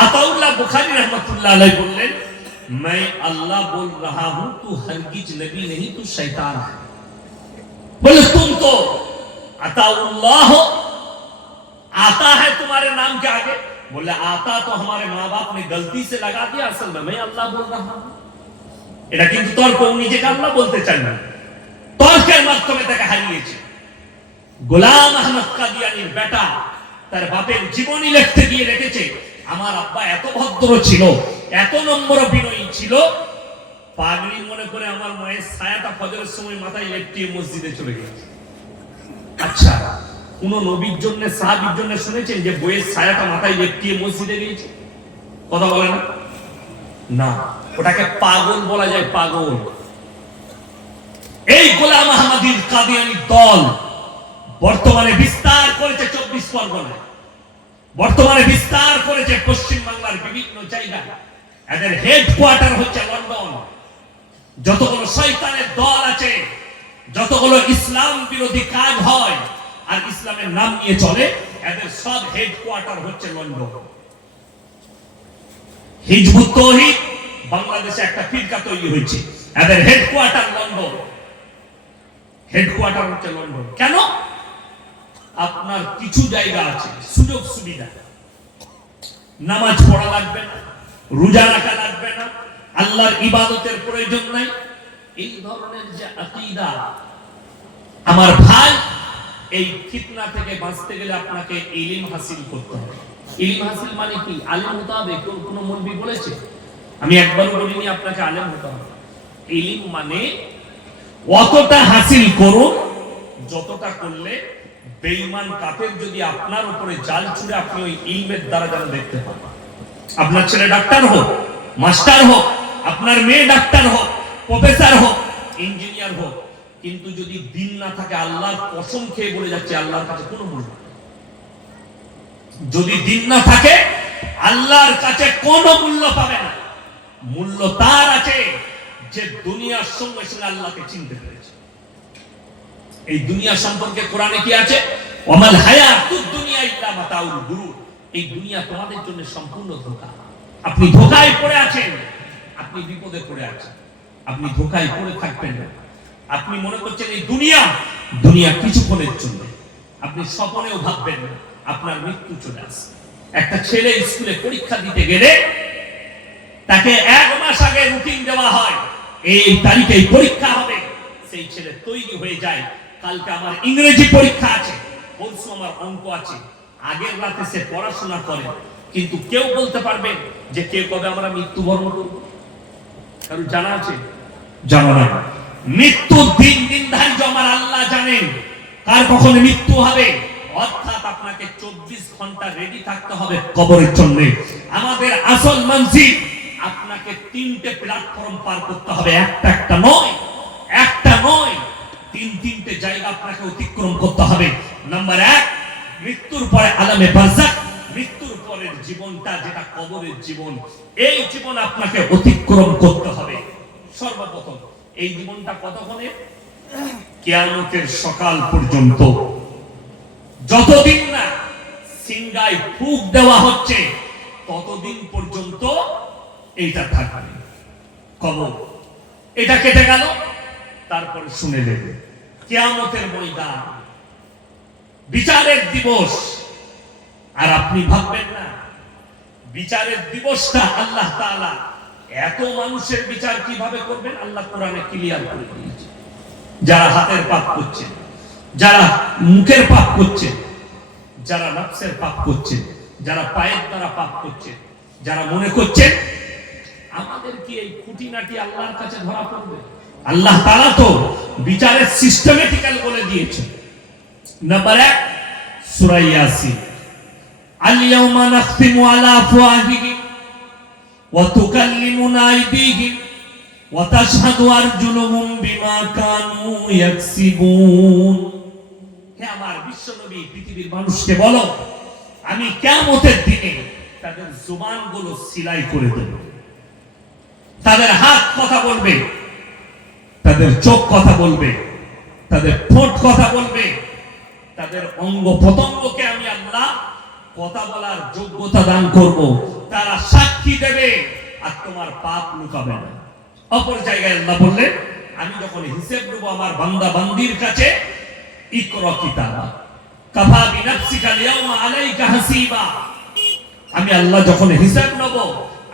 अताउल्लाह बुखारी रहमतुल्लाह अलैह बोले मैं अल्लाह बोल रहा हूं, तू हरगिज नबी नहीं, तू शैतान है। बोले तुम तो अताउल्लाह हो, आता है तुम्हारे नाम के आगे। बोले आता तो हमारे माँ बाप ने गलती से लगा दिया, असल में मैं अल्लाह बोल रहा हूं। এটা কিন্তু তর্ক, নিজেকে আল্লাহ বলতে চান না, তর্কের মাধ্যমে তাকে হারিয়েছে। গোলাম আহমদ কাদিয়ানীর বেটা তার বাপের জীবনী লিখতে গিয়ে রেখেছে, আমার আব্বা এত ভদ্র ছিল, এত নম্র বিনয়ী ছিল, পাগড়ি মনে করে আমার মায়ের ছায়াটা ফজরের সময় মাথায় লেপটিয়ে মসজিদে চলে গেছে। আচ্ছা, কোন নবীর জন্য, সাহাবীর জন্য শুনেছেন যে বইয়ের ছায়াটা মাথায় লেপটিয়ে মসজিদে গিয়েছে? কথা বলে না? না, ওটাকে পাগল বলা যায়, পাগল। এই গোলাম আহমদীর কাদিয়ানী দল বর্তমানে বিস্তার করেছে 24 পরগনায়, বর্তমানে বিস্তার করেছে পশ্চিম বাংলার বিভিন্ন জায়গায়। এদের হেডকোয়ার্টার হচ্ছে লন্ডন। যতগুলো শয়তানের দল আছে, যতগুলো ইসলাম বিরোধী কাজ হয় আর ইসলামের নাম নিয়ে চলে, এদের সব হেডকোয়ার্টার হচ্ছে লন্ডন। হিজবুত তাওহীদ বাংলাদেশে একটা ফিরকা তৈরি হয়েছে, এদের হেডকোয়ার্টার লন্ডন। হেডকোয়ার্টার হচ্ছে লন্ডন। কেন? আপনার কিছু জায়গা আছে, সুযোগ সুবিধা, নামাজ পড়া লাগবে না, রোজা রাখা লাগবে না, আল্লাহর ইবাদতের প্রয়োজন নাই, এই ধরনের যে আকীদা, আমার ভাই, এই ফিতনা থেকে বাঁচতে গেলে আপনাকে ইলম হাসিল করতে হবে। ইলম হাসিল মানে কি? আলেম হতে হবে। কোন মৌলবী বলেছে? আমি একবারও বলিনি আপনাকে আলেম হতে হবে। ইলম মানে অতটা হাসিল করুন যতটা করলে বেঈমান কাফের যদি আপনার উপরে জাল ছুড়ে আপনি ওই ইলমের দ্বারা যেন দেখতে পান। আপনার ছেলে ডাক্তার হোক, মাস্টার হোক, আপনার মেয়ে ডাক্তার হোক, প্রফেসর হোক, ইঞ্জিনিয়ার হোক, কিন্তু যদি দিন না থাকে আল্লাহর কসম খেয়ে বলে যাচ্ছে আল্লাহর কাছে কোনো মূল্য নেই। যদি দিন না থাকে আল্লাহর কাছে কোনো মূল্য পাবে না। মূল্য তার আছে যে দুনিয়ার সঙ্গে সঙ্গে আল্লাহকে চিনতে পেরেছে। এই দুনিয়া সম্পর্কে কোরআনে কি আছে? ওয়ামাল হায়াতুদ দুনিয়া ইল্লা মাতাউল গুরুর। এই দুনিয়া তোমাদের জন্য সম্পূর্ণ ধোঁকা। আপনি ধোঁকায় পড়ে আছেন, আপনি বিপদে পড়ে আছেন। আপনি ধোঁকায় পড়ে থাকবেন না। আপনি মনে করছেন এই দুনিয়া কিছুক্ষণের জন্য। আপনি স্বপ্নেও ভাববেন না আপনার মৃত্যু চলে আসে। একটা ছেলে স্কুলে পরীক্ষা দিতে গেলে তাকে 1 মাস আগে রুটিন দেওয়া হয়, এই তারিখে পরীক্ষা হবে। সেই ছেলে তৈরি হয়ে যায়, কালকে আমার ইংরেজি পরীক্ষা আছে, পরশু আমার অঙ্ক আছে। আগের রাতে সে পড়াশোনা করে, কিন্তু কেউ বলতে পারবে যে কে কবে আমরা মৃত্যুবরণ করব? কারণ জানা আছে? জানা না। মৃত্যুর দিন নির্ধারিত আমার আল্লাহ জানেন কার কখন মৃত্যু হবে। অর্থাৎ আপনাকে 24 ঘন্টা রেডি থাকতে হবে কবরের জন্য। আমাদের আসল মঞ্জিল আপনাকে 3টে প্ল্যাটফর্ম পার করতে হবে, একটা নয়, 3টে জায়গা আপনাকে অতিক্রম করতে হবে। নাম্বার 1, মৃত্যুর পরে আলামে বারজাখ, মৃত্যুর পরের জীবনটা যেটা কবরের জীবন, এই জীবন আপনাকে অতিক্রম করতে হবে। সর্বপ্রথম এই জীবনটা কতক্ষণের? কিয়ামতের সকাল পর্যন্ত। যতদিন না সিংহায় ফুঁক দেওয়া হচ্ছে ততদিন পর্যন্ত এইটা থাকবে কবর। এটা কেটে গেল, তারপরে শুনে নেবে কিয়ামতের ময়দান, বিচারের দিবস। আর আপনি ভাববেন না বিচারের দিবসটা আল্লাহ তাআলা এত মানুষের বিচার কিভাবে করবেন আল্লাহ কোরআনে ক্লিয়ার করে দিয়েছে। যারা হাতের পাপ করছে, যারা মুখের পাপ করছে, যারা নফসের পাপ করছে, যারা পায়ের দ্বারা পাপ করছে, যারা মনে করছে আমাদের কি এই খুঁটিনাটি আল্লাহর কাছে ধরা পড়বে, আল্লাহ তাআলা তো বিচারের সিস্টেমেটিক্যাল বলে দিয়েছে। নাম্বার 1 সূরা ইয়াসিন, আল ইয়াউমা নাখতিমু আলা আফওয়াহিহিম ওয়া তুকাল্লিমুনা আইদিহিম ওয়া তাশহাদু আরজুলুহুম বিমা কানু ইয়াকসিবুন। হে আমার বিশ্বনবী, পৃথিবীর মানুষকে বলো আমি কিয়ামতের দিনে তাদের জুবানগুলো সিলাই করে দেব। তাদের হাত কথা বলবে, তাদের চোখ কথা বলবে, তাদের ঠোঁট কথা বলবে, তাদের অঙ্গ প্রত্যঙ্গকে আমি আল্লাহ কথা বলার যোগ্যতা দান করব। তারা সাক্ষী দেবে আর তোমার পাপ লুকাবে না। অপর জায়গায় আল্লাহ বললেন আমি যখন হিসাব নেব আমার বান্দা বান্দির কাছে, ইকরা কিতাবা কাফা বিনাফসিকা আল-ইয়াওমা আলাইকা হাসিবা। আমি আল্লাহ যখন হিসাব নেব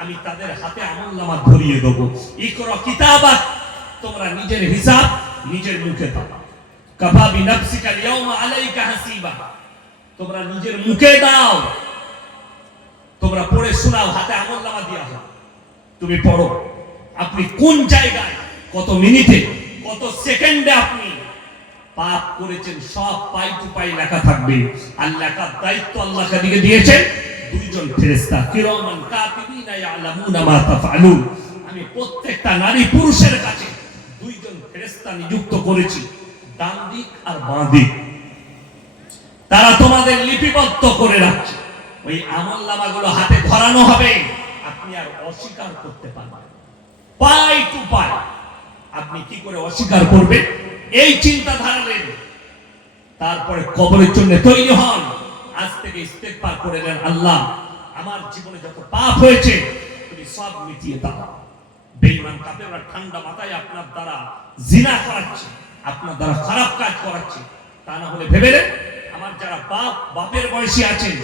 আমি তাদের হাতে আমলনামা ধরিয়ে দেব। ইকরা কিতাবা, তোমরা নিজের হিসাব নিজের মুখে দাও। কাফা বিনাফসিকা আল-ইয়াওমা আলাইকা হাসিবা, তোমরা নিজের মুখে দাও, তোমরা পড়ে শোনাও, হাতে আমলনামা দেওয়া হয়, তুমি পড়ো আপনি কোন জায়গায় কত মিনিটে কত সেকেন্ডে আপনি পাপ করেছেন সব পাই টু পাই লেখা থাকবে। আর লেখার দায়িত্ব আল্লাহ কাদিকে দিয়েছেন 2 জন ফেরেশতা, কিরামান কাতিবিনা ইয়ালামুনা মা তাফআলুন। আমি প্রত্যেকটা নারী পুরুষের কাছে 2 জন ফেরেশতা নিযুক্ত করেছি, ডান দিক আর বাঁ দিক। তারা তোমাদের লিপিবদ্ধ করে রাখছে। ওই আমলনামাগুলো হাতে ধরানো হবে, আপনি আর অস্বীকার করতে পারবেন পাই টু পাই। আপনি কি করে অস্বীকার করবেন এই চিন্তা ধারালেন। তারপরে কবরের জন্য তৈরি হন। আজ থেকে ইস্তেগফার করে নেন, আল্লাহ আমার জীবনে যত পাপ হয়েছে তুমি সব মিটিয়ে দাও। বেঈমান কাফেররা ঠান্ডা মাথায় আপনার দ্বারা জিনা করাচ্ছে, আপনার দ্বারা খারাপ কাজ করাচ্ছে। তা না হলে ভেবে নেন আমার যারা বাপের বয়সী আছেন,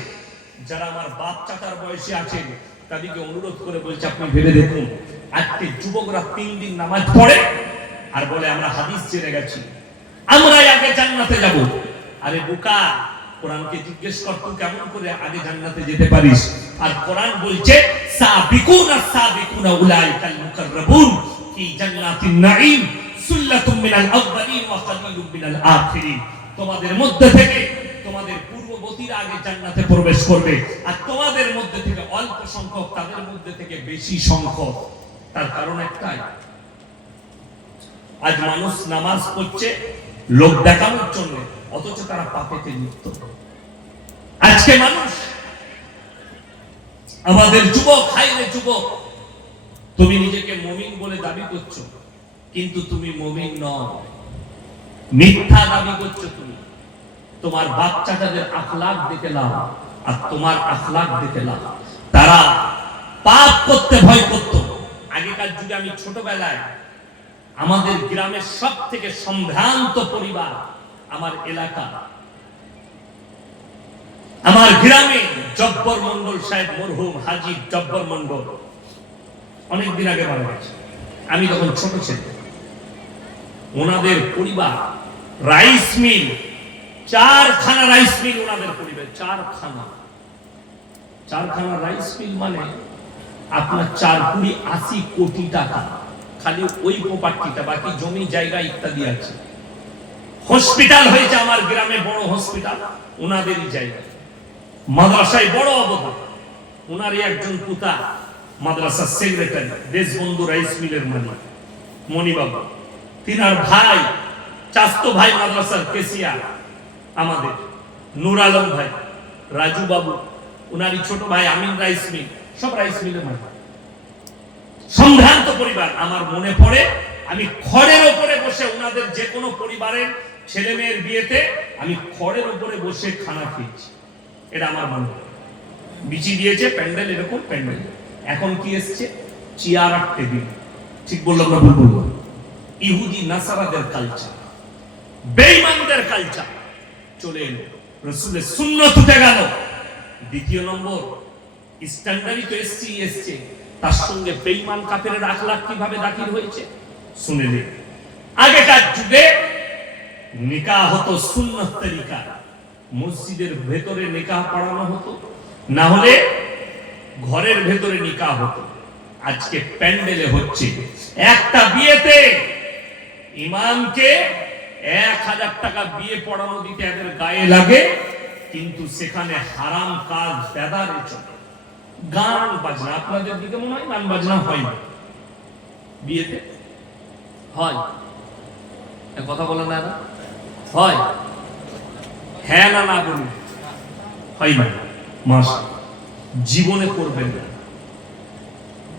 যারা আমার বাপ চাচার বয়সী আছেন, তাদেরকে অনুরোধ করে বলছে আপনি ভেবে দেখুন আজকে যুবকরা 3 দিন নামাজ পড়ে আর বলে আমরা হাদিস জেনে গেছি, আমরাই আগে জান্নাতে যাব। আরে বোকা, কোরআনকে জিজ্ঞেস কর তুই কেমন করে আগে জান্নাতে যেতে পারিস। আর কোরআন বলছে সাবিকুনা সাবিকুনা উলাইকাল মুকাররাবুন ফি জান্নাতিন নাঈম সুল্লাতুম মিনাল আউয়ালিন ওয়া কালিলুম মিনাল আখিরিন। তোমাদের মধ্যে থেকে তোমাদের পূর্ববর্তীরা আগে জান্নাতে প্রবেশ করবে, আর তোমাদের মধ্যে থেকে অল্প সংখ্যক তাদের মধ্যে থেকে বেশি সংখ্যক। তার কারণ একটাই, আজ মানুষ নামাজ পড়ছে লোক দেখানোর জন্য, অথচ তারা পাপেতে লিপ্ত। আজকে মানুষ, আমাদের যুবক, হাইরে যুবক, তুমি নিজেকে মুমিন বলে দাবি করছো, কিন্তু তুমি মুমিন নও, মিথ্যা দাবি করছো তুমি। তোমার বাচ্চাদের আখলাক দেখে নাও আর তোমার আখলাক দেখে নাও। তারা পাপ করতে ভয় করত। আগেকার যুগে আমি ছোটবেলায় আমাদের গ্রামের সব থেকে সম্ভ্রান্ত পরিবার আমার এলাকা, আমার গ্রামে জব্বর মন্ডল সাহেব, মরহুম হাজী জব্বর মন্ডল, অনেকদিন আগে মারা গেছে, আমি তখন ছোট ছিলাম। ওনাদের পরিবার রাইস মিল, 4খানা রাইস মিল ওনাদের পরিবার, 4খানা রাইস মিল, মানে আপনার 4 কোটি টাকা খালি ওই প্রপার্টিটা, বাকি জমি জায়গা ইত্যাদি আছে। হসপিটাল হয়েছে আমার গ্রামে, বড় হসপিটাল ওনাদেরই জায়গা। মাদ্রাসায় বড় অবদান, ওনারই একজন পুতা মাদ্রাসার সেক্রেটারি, দেশবন্ধু রাইস মিলের মালিক মণিবাবু। তিনার ভাই, চাস্তো ভাই মাদ্রাসার কেসিয়ার আমাদের নূর আলম ভাই, রাজু বাবু, উনারই ছোট ভাই আমিন রাইস মিল, সব রাইস মিলের মালিক। সম্ভ্রান্ত পরিবার। আমার মনে পড়ে আমি খড়ের ওপরে বসে, উনাদের যে কোনো পরিবারের ছেলে মেয়ের বিয়েতে আমি খড়ের ওপরে বসে খানা খেয়েছি, এটা আমার মনে পড়ে। বিচি দিয়েছে প্যান্ডেল, এরকম প্যান্ডেল। এখন কি এসছে? চেয়ার আর টেবিল। ঠিক বললাম না ভুল বললাম? ইহুদি নাসারাদের কালচার, বেঈমানদের কালচার চলে এলো, রাসূলের সুন্নাত উঠে গেল। দ্বিতীয় নম্বর, স্ট্যান্ডার্ডই তো এসছে, তার সঙ্গে বেঈমান কাফেরের আখলাক কিভাবে দাখিল হয়েছে শুনে নিন। আগেকার যুগে নিকাহ হতো সুন্নাত তরিকা, মসজিদের ভেতরে নিকাহ পড়ানো হতো, না হলে ঘরের ভেতরে নিকাহ হতো। আজকে প্যান্ডেলে হচ্ছে। একটা বিয়েতে ইমামকে 1000 টাকা বিয়ে পড়ানো দিতে এদের গায়ে লাগে, কিন্তু সেখানে হারাম কাজ বেদারে চলে। গান বাজনা, আপনাদের দিকে মনে হয় গান বাজনা হয় না বিয়েতে? হয়? কথা বলেন না, হয়? হ্যাঁ না না বলুন, হয় না? মাস জীবনে করবেন না।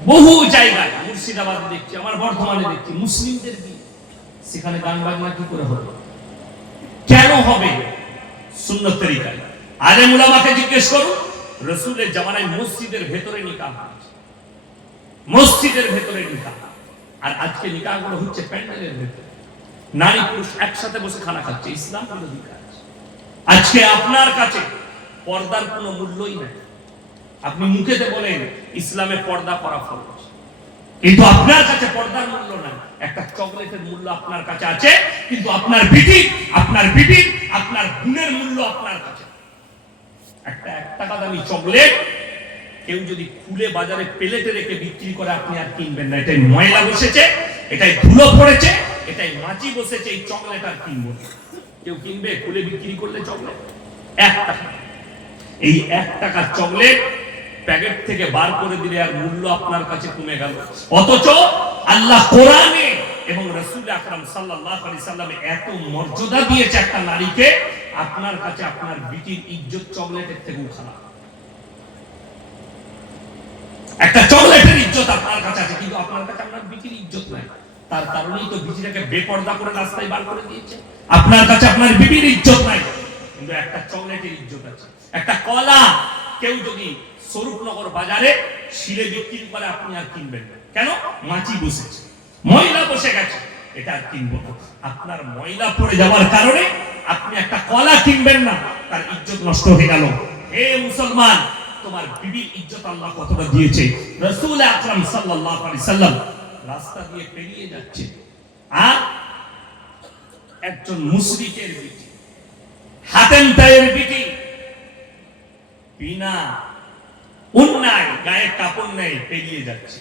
বহু জায়গায়, মুর্শিদাবাদে দেখছি, আমার বর্ধমানে দেখছি, মুসলিমদের বিয়ে, সেখানে গান বাজনা কি করে হবে? কেন হবে? সুন্নত তরিকায়। আলেম উলামাকে জিজ্ঞেস করুন, রাসূলের জামানায় মসজিদের ভেতরে নিকাহ হচ্ছে, মসজিদের ভেতরে নিকাহ। আর আজকে নিকাহগুলো হচ্ছে প্যান্ডেলের ভেতরে, নারী পুরুষ একসাথে বসে খানা খাচ্ছে। ইসলাম বিরোধী কাজ। আজকে আপনার কাছে পর্দার কোনো মূল্যই নাই। আপনি মুখেতে বলেন ইসলামে পর্দা করা ফরজ, কিন্তু আপনার কাছে পর্দার মূল্য নাই। একটা চকলেটের মূল্য আপনার কাছে আছে, কিন্তু আপনার বিটির, আপনার গুণের মূল্য আপনার কাছে। একটা 1 টাকা দামি চকলেট কেউ যদি খুলে বাজারে প্লেটে রেখে বিক্রি করে, আপনি আর কিনবেন না। এটাই ময়লা বসেছে, এটাই ধুলো পড়েছে, এটাই মাছি বসেছে, এই চকলেট আর কিনবো না। কেউ কিনবে খুলে বিক্রি করলে চকলেট? 1 টাকা। এই 1 টাকার চকলেট প্যাকেট থেকে বার করে দিলে আর মূল্য আপনার কাছে কমে গেল। অথচ আল্লাহ কোরআনে এবং রাসূল আকরাম সাল্লাল্লাহু আলাইহি সাল্লামে এত মর্যাদা দিয়েছে একটা নারীকে, আপনার কাছে আপনার বিটির ইজ্জত চকলেটের থেকেও খারাপ। একটা চকলেটের ইজ্জত আপনার কাছে আছে, কিন্তু আপনার কাছে আপনার বিটির ইজ্জত নাই। তার কারণেই তো বিটিটাকে বেপরদা করে রাস্তায় বার করে দিয়েছে। আপনার কাছে আপনার বিটির ইজ্জত নাই, কিন্তু একটা চকলেটের ইজ্জত আছে। একটা কলা কেউ যদি স্বরূপনগর বাজারে শিলে বিক্রি করে, আপনি আর কিনবেন না। কেন? মাছি বসেছে, ময়লা বসে গেছে, এটা আর কিনবো না। আপনার ময়লা পড়ে যাওয়ার কারণে আপনি একটা কলা কিনবেন না, তার ইজ্জত নষ্ট হয়ে গেল। হে মুসলমান, তোমার বিবির ইজ্জত আল্লাহ কতটা দিয়েছে। রাসূল আকরাম সাল্লাল্লাহু আলাইহি সাল্লাম রাস্তা দিয়ে পেরিয়ে যাচ্ছে, আর একজন মুশরিকের বিটি, হাতেম তায়ের বিটি, বিনা উন্নায় গায়ে কাপড় নেই পেরিয়ে যাচ্ছে।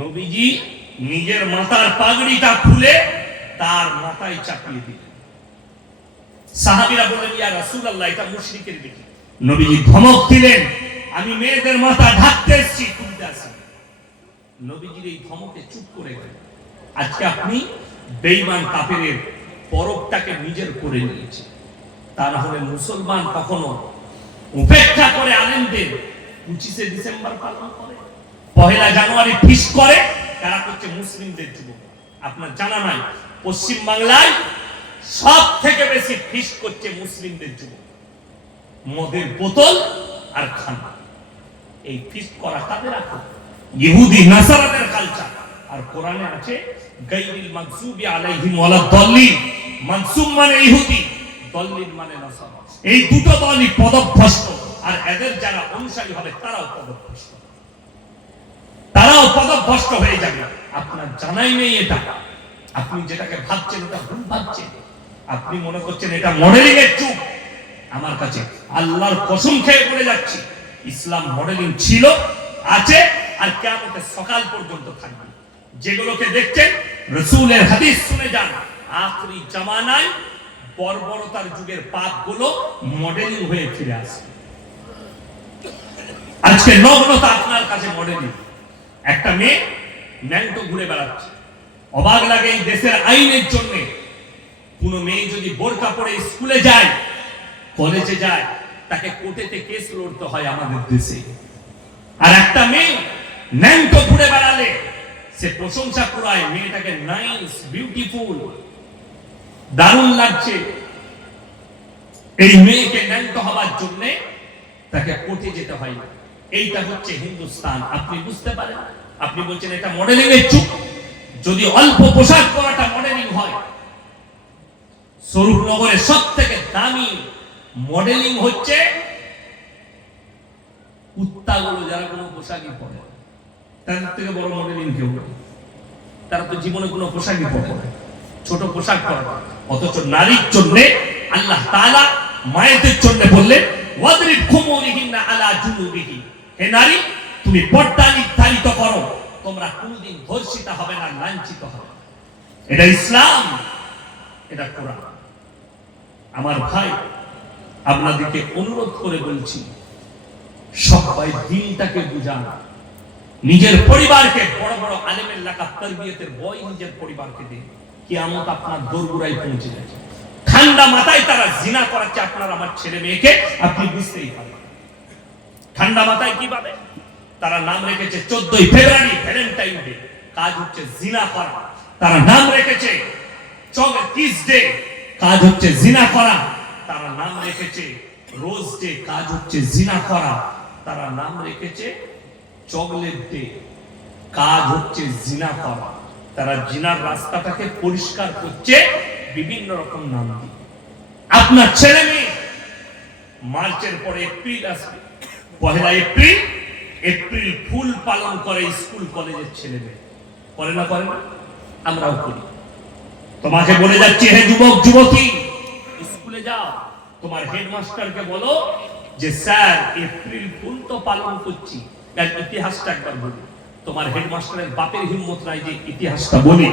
নবীজি নিজের মাথার পাগড়িটা খুলে তার মাথায় চাপিয়ে দিলেন। সাহাবীরা বললেন, ইয়া রাসূলুল্লাহ, এটা মুশরিকের বিটি। নবীজি ধমক দিলেন, আমি মেয়েদের মাথা ঢাকতে এসেছি, তুলতে আসিনি। নবীজির এই ধমকে চুপ করে গেলেন। আজকে আপনি বেঈমান কাফেরের পরবটাকে নিজের করে নিয়েছেন। তা না হলে মুসলমান কখনো উপেক্ষা করে আলেমদের 25শে ডিসেম্বর পালন করে, 1 জানুয়ারি ফিস্ট করে, তারা হচ্ছে মুসলিমদের যুবক। আপনার জানা নাই, পশ্চিম বাংলায় সব থেকে বেশি ফিস্ট করছে মুসলিমদের যুবক। মদের বোতল আর খানা, এই ফিস্ট করা কাদের আছে? ইহুদি নাসারাদের কালচার। আর কোরআনে আছে গায়রিল মাগযুবি আলাইহিম ওয়ালাদ দাল্লিন। মাগযুব মানে ইহুদি, দাল্লিন মানে নাসারা। এই দুটো দলই পদভ্রষ্ট, আর এদের যারা অনুসারী হবে তারাও পদভ্রষ্ট, তারাও পদভ্রষ্ট হয়ে যাবে। আপনার জানাই নেই এটা। আপনি যেটাকে ভাবছেন ওটা ভুল ভাবছেন। আপনি মনে করছেন এটা মডেলিং এর যুগ। আমার কাছে আল্লাহর কসম খেয়ে বলে যাচ্ছি, ইসলাম মডেলিং ছিল, আছে, আর কিয়ামতের সকাল পর্যন্ত থাকবে। যেগুলোকে দেখছেন, রাসূলের হাদিস শুনে যান, আখরি জামানায় বর্বরতার যুগের পাপগুলো মডেলিং হয়ে ফিরে আসবে। আজকে নগ্নতা আপনার কাছে মডেলিং। একটা মেয়ে ন্যাংটো ঘুরে বেড়াচ্ছে, অবাক লাগে। এই দেশের আইনের জন্য কোন মেয়ে যদি বোরকা পরে স্কুলে যায়, কলেজে যায়, তাকে কোর্টেতে কেস লড়তে হয় আমাদের দেশে। আর একটা মেয়ে ন্যাংটো ঘুরে বেড়ালে সে প্রশংসা কুড়ায়, মেয়েটাকে নাইস, বিউটিফুল, দারুণ লাগছে। এই মেয়েকে ন্যাংটো হওয়ার জন্য তাকে কোর্টে যেতে হয় না। এইটা হচ্ছে হিন্দুস্তান। আপনি বুঝতে পারেন? আপনি বলছেন এটা মডেলিং এর যুগ। যদি অল্প পোশাক পরাটা মডেলিং হয়, স্বরূপনগরের সব থেকে দামি মডেলিং হচ্ছে কুত্তাগুলো, যারা কোনো পোশাকই পরে। তাদের থেকে বড় মডেলিং কেউ নেই। তারা তো জীবনে কোনো পোশাকই পরে, ছোট পোশাক পরে। অথচ নারীর জন্য আল্লাহ তাআলা মায়েদের জন্য বললেন, ওয়াদরিব খুমুরিহিন্না আলা জুনুবিহিম। হে নারী, তুমি পর্দা নির্ধারিত করো, তোমরা কোনদিন ধর্ষিতা হবে না, লাঞ্ছিত হবে। এটা ইসলাম, এটা কোরআন। আমার ভাই, আপনাদেরকে অনুরোধ করে বলছি, সবাই দিনটাকে বুঝান। নিজের পরিবারকে, বড় বড় আলেমের লেখা তারবিয়তের বই নিজের পরিবারকে দিন। কিয়ামত আপনার দোরগোড়ায় পৌঁছে যাচ্ছে। ঠান্ডা মাথায় তারা জিনা করাচ্ছে আপনার আমার ছেলে মেয়েকে, আপনি বুঝতেই পারবেন। ঠান্ডা মাথায় কিভাবে তারা নাম রেখেছে 14ই ফেব্রুয়ারি ভ্যালেন্টাইন ডে, কাজ হচ্ছে জিনা করা। তারা নাম রেখেছে কিস ডে, কাজ হচ্ছে জিনা করা। তারা নাম রেখেছে রোজ ডে, কাজ হচ্ছে জিনা করা। তারা নাম রেখেছে চকলেট ডে, কাজ হচ্ছে জিনা করা। তারা জিনার রাস্তাটাকে পরিষ্কার করছে বিভিন্ন রকম নাম দিয়ে। আপনার ছেলে মেয়ে মার্চের পরে এপ্রিল আসবে, 1 এপ্রিল, এপ্রিল ফুল পালন করে স্কুল কলেজের ছেলে মেয়ে। করে না? করে না? আমরাও করি। তোমাকে বলে যাচ্ছি, হে যুবক যুবতী, স্কুলে যাও, তোমার হেডমাস্টারকে বলো যে স্যার এপ্রিল ফুল তো পালন করছি, তার ইতিহাসটা একবার বলি। তোমার হেডমাস্টারের বাপের হিম্মত নাই যে ইতিহাসটা বলি।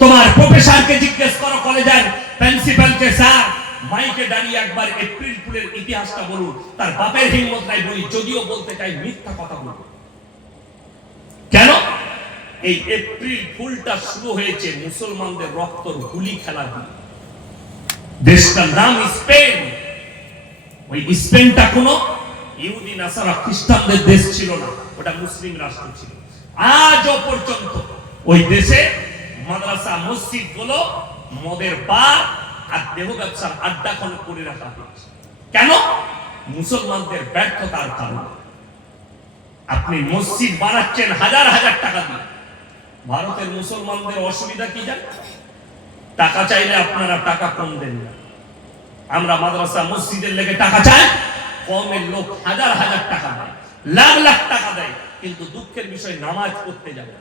তোমার প্রফেসরকে জিজ্ঞেস করো, কলেজের প্রিন্সিপালকে, স্যার মাইকে দাঁড়িয়ে একবার এপ্রিল ফুলের ইতিহাসটা বলুন। তার বাপের হিম্মত নাই বলি, যদিও বলতে চাই মিথ্যা কথা বলবো। কেন? এই এপ্রিল ফুলটা শুরু হয়েছে মুসলমানদের রক্তর গুলি খেলা দিয়ে। দেশটার নাম স্পেন। ওই স্পেনটা কোনো ইহুদি নাসারা খ্রিস্টানদের দেশ ছিল না, ওটা মুসলিম রাষ্ট্র ছিল। আজও পর্যন্ত ওই দেশে মাদ্রাসা, মসজিদ গুলো মদের বার আর দেহ ব্যবসার আড্ডা করে রাখা হয়েছে। কেন? মুসলমানদের ব্যর্থতার কারণে। আপনি মসজিদ বানাচ্ছেন হাজার হাজার টাকা দিয়ে। ভারতের মুসলমানদের অসুবিধা কি জানেন? টাকা চাইলে আপনারা টাকা কম দেন না। আমরা মাদ্রাসা মসজিদের লেগে টাকা চাই, কমের লোক হাজার হাজার টাকা দেয়, লাখ লাখ টাকা দেয়, কিন্তু দুঃখের বিষয় নামাজ পড়তে যাবে।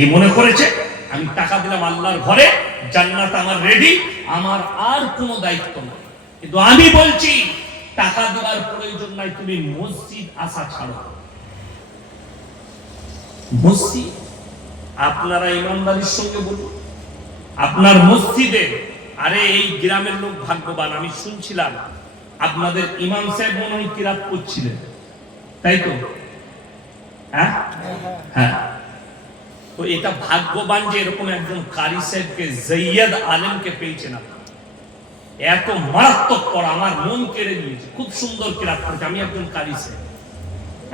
এই মনে করেছে আমি টাকা দিলাম আল্লাহর ঘরে, জান্নাত আমার রেডি, আমার আর কোনো দায়িত্ব নেই। কিন্তু আমি বলছি টাকা দেওয়ার প্রয়োজন নাই, তুমি মসজিদ আসা ছাড়ো। মসজিদ আপনারা ইমানদারির সঙ্গে বলুন, আপনার মসজিদে, আরে এই গ্রামের লোক ভাগ্যবান, আমি শুনছিলাম আপনাদের ইমাম সাহেব মনে হয় কিরাত করছিলেন, তাই তো? হ্যাঁ হ্যাঁ, তো এটা ভাগ্যবান যে এরকম একজন কারি সাহেবকে, জৈয়দ আলেমকে পেয়েছেন আপনারা। এত মারাত্মক পড়া, আমার মন কেড়ে নিয়েছে। খুব সুন্দর কিরাত করেছে। আমি একজন কারি সাহেব,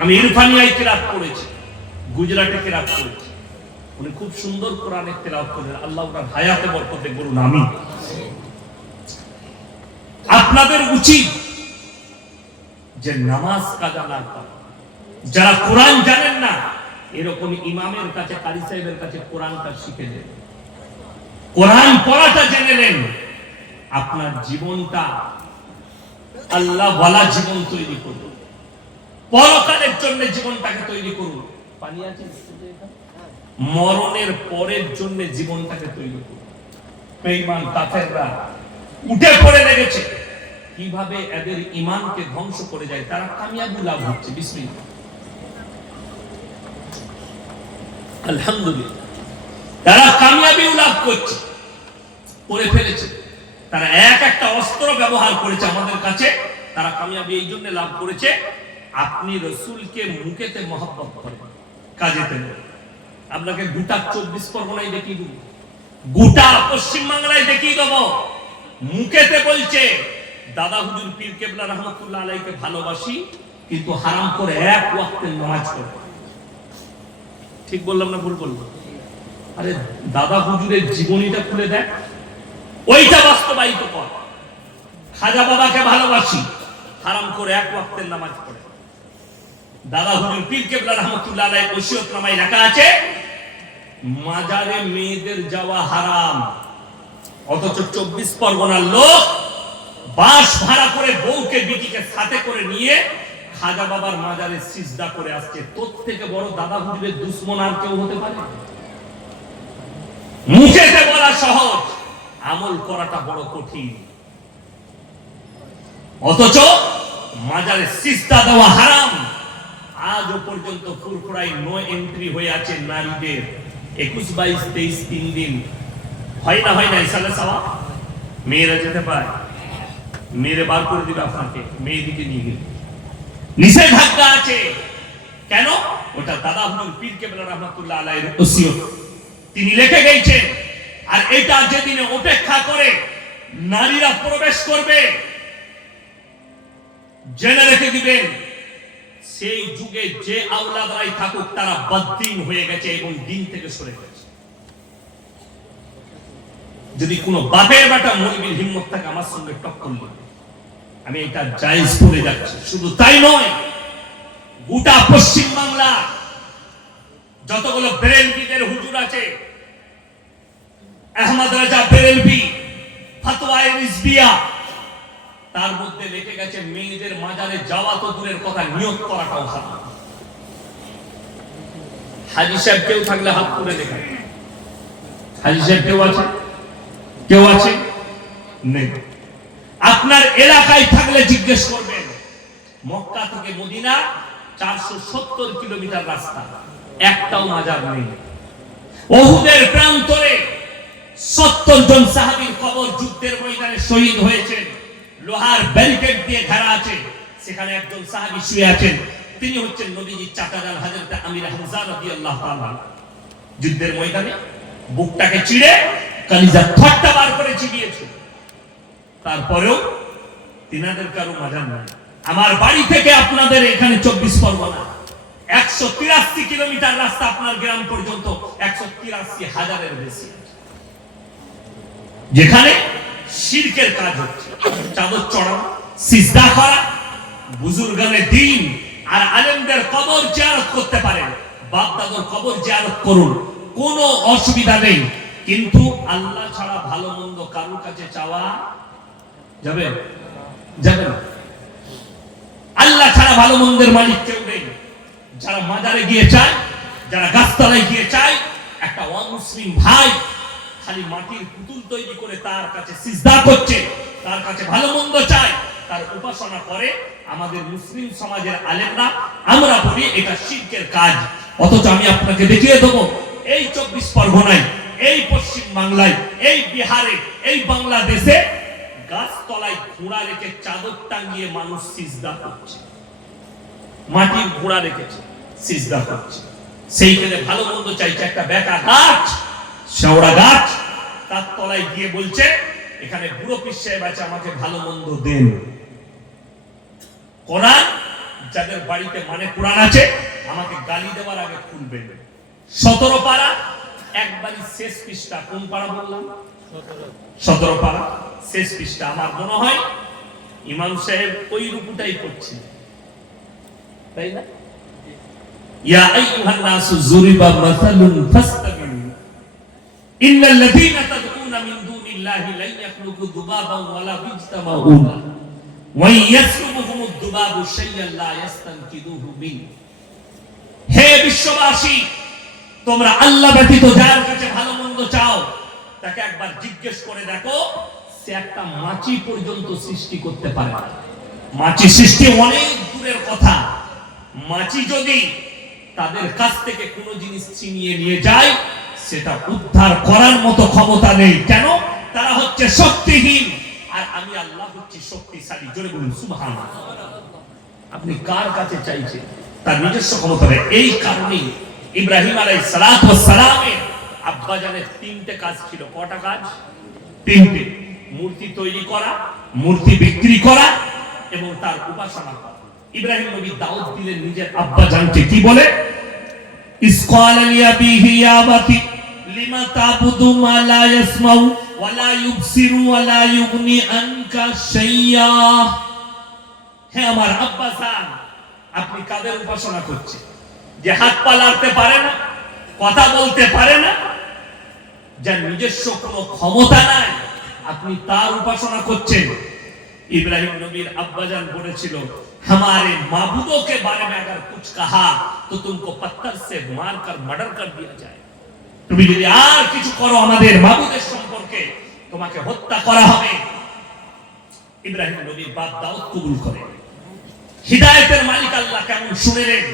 আমি ইরফানিয়ায় কিরাত পড়েছি, গুজরাটে কিরাত পড়েছি। উনি খুব সুন্দর কোরআনের তেলাওয়াত করেন। আল্লাহ ওনার হায়াতে বরকতে করুন, আমিন। আপনাদের উচিত যে নামাজ কাজা না করা। যারা কোরআন জানেন না, এরকম ইমামের কাছে, কারি সাহেবের কাছে কোরআনটা শিখে নেন, কোরআন পড়াটা জেনে নেন। আপনার জীবনটা আল্লাহ ওয়ালা জীবন তৈরি করুন, পরকালের জন্য জীবনটাকে তৈরি করুন। পানি আছে, মরণের পরের জন্য জীবনটাকে তৈরি করুন। বেঈমান কাফেররা উঠে পড়ে লেগেছে, কিভাবে এদের ঈমানকে ধ্বংস করে যায়, তারা কামিয়াবি লাভ হচ্ছে। বিসমিল্লাহ, আলহামদুলিল্লাহ, তারা কামিয়াবি লাভ করছে, করে ফেলেছে। তারা এক একটা অস্ত্র ব্যবহার করেছে আমাদের কাছে, তারা কামিয়াবি এই জন্য লাভ করেছে। আপনি রসুলকে মুখেতে মহব্বত করেন, কাজেতে নয়। আপনাকে গোটা 24 পরগনায় দেখিয়ে দেব, গোটা পশ্চিম বাংলায় দেখিয়ে দেব। মুখেতে বলছে দাদা হুজুর পীর কেবলা রহমতুল্লাহ আলাইহিকে ভালোবাসি, কিন্তু হারাম করে এক ওয়াক্তের নামাজ পড়ে। ঠিক বললাম না ভুল বললাম? আরে দাদা হুজুরের জীবনীটা খুলে দেখ, ওইটা বাস্তবায়িত কর। খাজা বাবাকে ভালোবাসি, হারাম করে এক ওয়াক্তের নামাজ পড়ে। দাদা হুজুর পীর কেবলা রহমতুল্লাহ আলাইহি ওসিয়তনামায় লেখা আছে মাজারে মেয়েদের যাওয়া হারাম, অথচ 24 পরগনার লোক বাস ভাড়া করে বউকে বিটিকে সাথে করে নিয়ে খাজা বাবার মাজারে সিজদা করে আসছে। তোর থেকে বড় দাদা হুজুরের দুশমন আর কেউ হতে পারে? মুখেতে বলা সহজ, আমল করাটা বড় কঠিন। অথচ মাজারে সিজদা দেওয়া হারাম। আজও পর্যন্ত ফুরফুরাই নো এন্ট্রি হয়ে আছে নারীদের। 21, 22, 23 3 দিন হয় না ইসালে সাওয়া মেয়েরা যেতে পারে, মেরে বার করে দিবে আপনাকে, মেয়েদিকে নিয়ে গেলে নিষেধাজ্ঞা আছে। কেন? ওটা দাদা হুজুর পীর কেবলা রহমাতুল্লাহ আলাইহির ওসিয়ত, তিনি লিখে গেছেন। আর এটা যেদিনে উপেক্ষা করে নারীরা প্রবেশ করবে, জেনে রেখে দিবেন সেই যুগে যে আওলাদরাই থাকুক তারা বদ্দিন হয়ে গেছে এবং দিন থেকে সরে গেছে। যদি কোনো বাপের বেটা মৌলবীর হিম্মত থাকে আমার সঙ্গে টক্কর করবে, আমি এটা জায়েজ করে যাচ্ছি। শুধু তাই নয়, গোটা পশ্চিম বাংলা যতগুলো বেরেলভিদের হুজুর আছে, আহমদ রাজা বেরেলভি, ফতোয়ায়ে রিজভিয়া, তার মধ্যে লেখে গেছে মেয়েদের মাজারে যাওয়া তো দূরের কথা, নিয়ত করাটাও হারাম। হাজী সাহেব কেউ থাকলে হাত তুলে দেখা। হাজী সাহেব কেউ আছে? নেই। আপনার এলাকায় থাকলে জিজ্ঞেস করবেন, মক্কা থেকে মদিনা 470 কিলোমিটার রাস্তা, একটাও মাজার নেই। উহুদের প্রান্তরে 70 জন সাহাবীর কবর যুদ্ধের ময়দানে শহীদ হয়েছেন, লোহার ব্যারিকেড দিয়ে ঘেরা আছে, সেখানে একজন সাহাবী শুয়ে আছেন, তিনি হচ্ছেন নবীজির চাচাজান হযরত আমির হামজা রাদিয়াল্লাহু তাআলা। যুদ্ধের ময়দানে বুকটাকে চিড়ে কলিজা থট্টা বার করে চিবিয়েছে, তারপরেও তিনাদের কারো মাজার নাই। আমার বাড়ি থেকে আপনাদের এখানে 24 পরগনা 183 কিলোমিটার রাস্তা, আপনার গ্রাম পর্যন্ত 183,000-এর বেশি, যেখানে শিরকের কাজ হচ্ছে। চাদর চড়ানো, সিজদা করা, বুজুর্গানের দিন আর আলেমদের কবর জিয়ারত করতে পারেন, বাপ দাদার কবর জিয়ারত করুন, কোনো অসুবিধা নেই। কিন্তু আল্লাহ ছাড়া ভালো মন্দ কারোর কাছে চাওয়া যাবে না। আল্লাহ ছাড়া ভালো মন্দের মালিক কেউ নেই। যারা মাজারে গিয়ে চায়, যারা গাছতলায় গিয়ে চায়, একটা অমুসলিম ভাই খালি মাটির পুতুল তৈরি করে তার কাছে সিজদা করছে, তার কাছে ভালো মন্দ চায়, তার উপাসনা করে, আমাদের মুসলিম সমাজের আলেমরা আমরা বলি এটা শিরকের কাজ। অথচ আমি আপনাকে দেখিয়ে দেবো এই 24 পরগনায়, এই পশ্চিম বাংলায়, এই বিহারে, এই বাংলাদেশে গাছতলায় ঘোড়া রেখে চাদর টাঙিয়ে মানুষ সিজদা করছে, মাটির ঘোড়া রেখেছে সিজদা করছে। সেইখানে ভালো মন্দ চাইছে, একটা বেকা গাছ, শেওড়া গাছ, তার তলায় গিয়ে বলছে এখানে বুড়ো পীর সাহেব আছে, আমাকে ভালো মন্দ দেন। কোরআন যাদের বাড়িতে মানে কোরআন আছে, আমাকে গালি দেওয়ার আগে খুলবেন। 17 পারা একবারই শেষ পৃষ্ঠা। কোন পারা বললাম? 17 পারা শেষ পৃষ্ঠা। আমার মনে হয় ইমাম সাহেব ওই রুকুটাই করছে, তাই না? ইয়া আইয়ুহান নাসু যুরিবা মাসালুন ফাসতাবিরু ইন্নাল্লাযীনা তাদউনা মিন দুনিল্লাহি লা ইয়াখলুকু যুবাবান ওয়ালা ইয়াজতামাউনা ওয়া ইয়াসলুবুহুমুদ যুবাবু শাই'আন লা ইয়াস্তানকিদুহু মিন। হে বিশ্ববাসী, তোমরা আল্লাহ ব্যতীত যার কাছে ভালো মন্দ চাও, তাকে একবার জিজ্ঞেস করে দেখো, সে একটা মাছি পর্যন্ত সৃষ্টি করতে পারে না। মাছি সৃষ্টি অনেক দূরের কথা। মাছি যদি তাদের কাছ থেকে কোনো জিনিস ছিনিয়ে নিয়ে যায়, সেটা উদ্ধার করার মতো ক্ষমতা নেই। কেন? তারা হচ্ছে শক্তিহীন, আর আমি আল্লাহ হচ্ছি শক্তিশালী। জোরে বলুন সুবহানাল্লাহ। আপনি কার কাছে চাইছেন? তার নিজস্ব ক্ষমতা নেই। এই কারণেই ইব্রাহিম আলাইহিস সালাতু ওয়াস সালামের আব্বাজানের 3টে কাজ ছিল। কটা কাজ? 3টে। মূর্তি তৈরি করা, মূর্তি বিক্রি করা এবং তার উপাসনা করা। ইব্রাহিম নবী দাওয়াত দিলেন নিজের আব্বাজানকে, কি বলে? ইসকালা লিয়াবিহি ইয়া আবাতি লিমা তাবুদু মা লা ইয়াসমাউ ওয়া লা ইউবসিরু ওয়া লা ইউগনি আনকা শাইয়া। হে আমার আব্বাজান, আপনি কাদের উপাসনা করছেন? যে হাত পা নাড়তে পারে না, কথা বলতে পারে না, যার নিজস্ব কোনো ক্ষমতা নাই, আপনি তার উপাসনা করছেন। ইব্রাহিম নবীর আব্বাজান বলেছিল, हमारे माबूदों के बारे में अगर कुछ कहा तो तुमको पत्थर से मारकर मर्डर कर दिया जाए। তুমি যদি আর কিছু করো আমাদের মাবুদের সম্পর্কে, তোমাকে হত্যা করা হবে। ইব্রাহিম নবীর বাপ দাউদ কবুল করে। হিদায়াতের মালিক আল্লাহ কেমন শুনেলেন।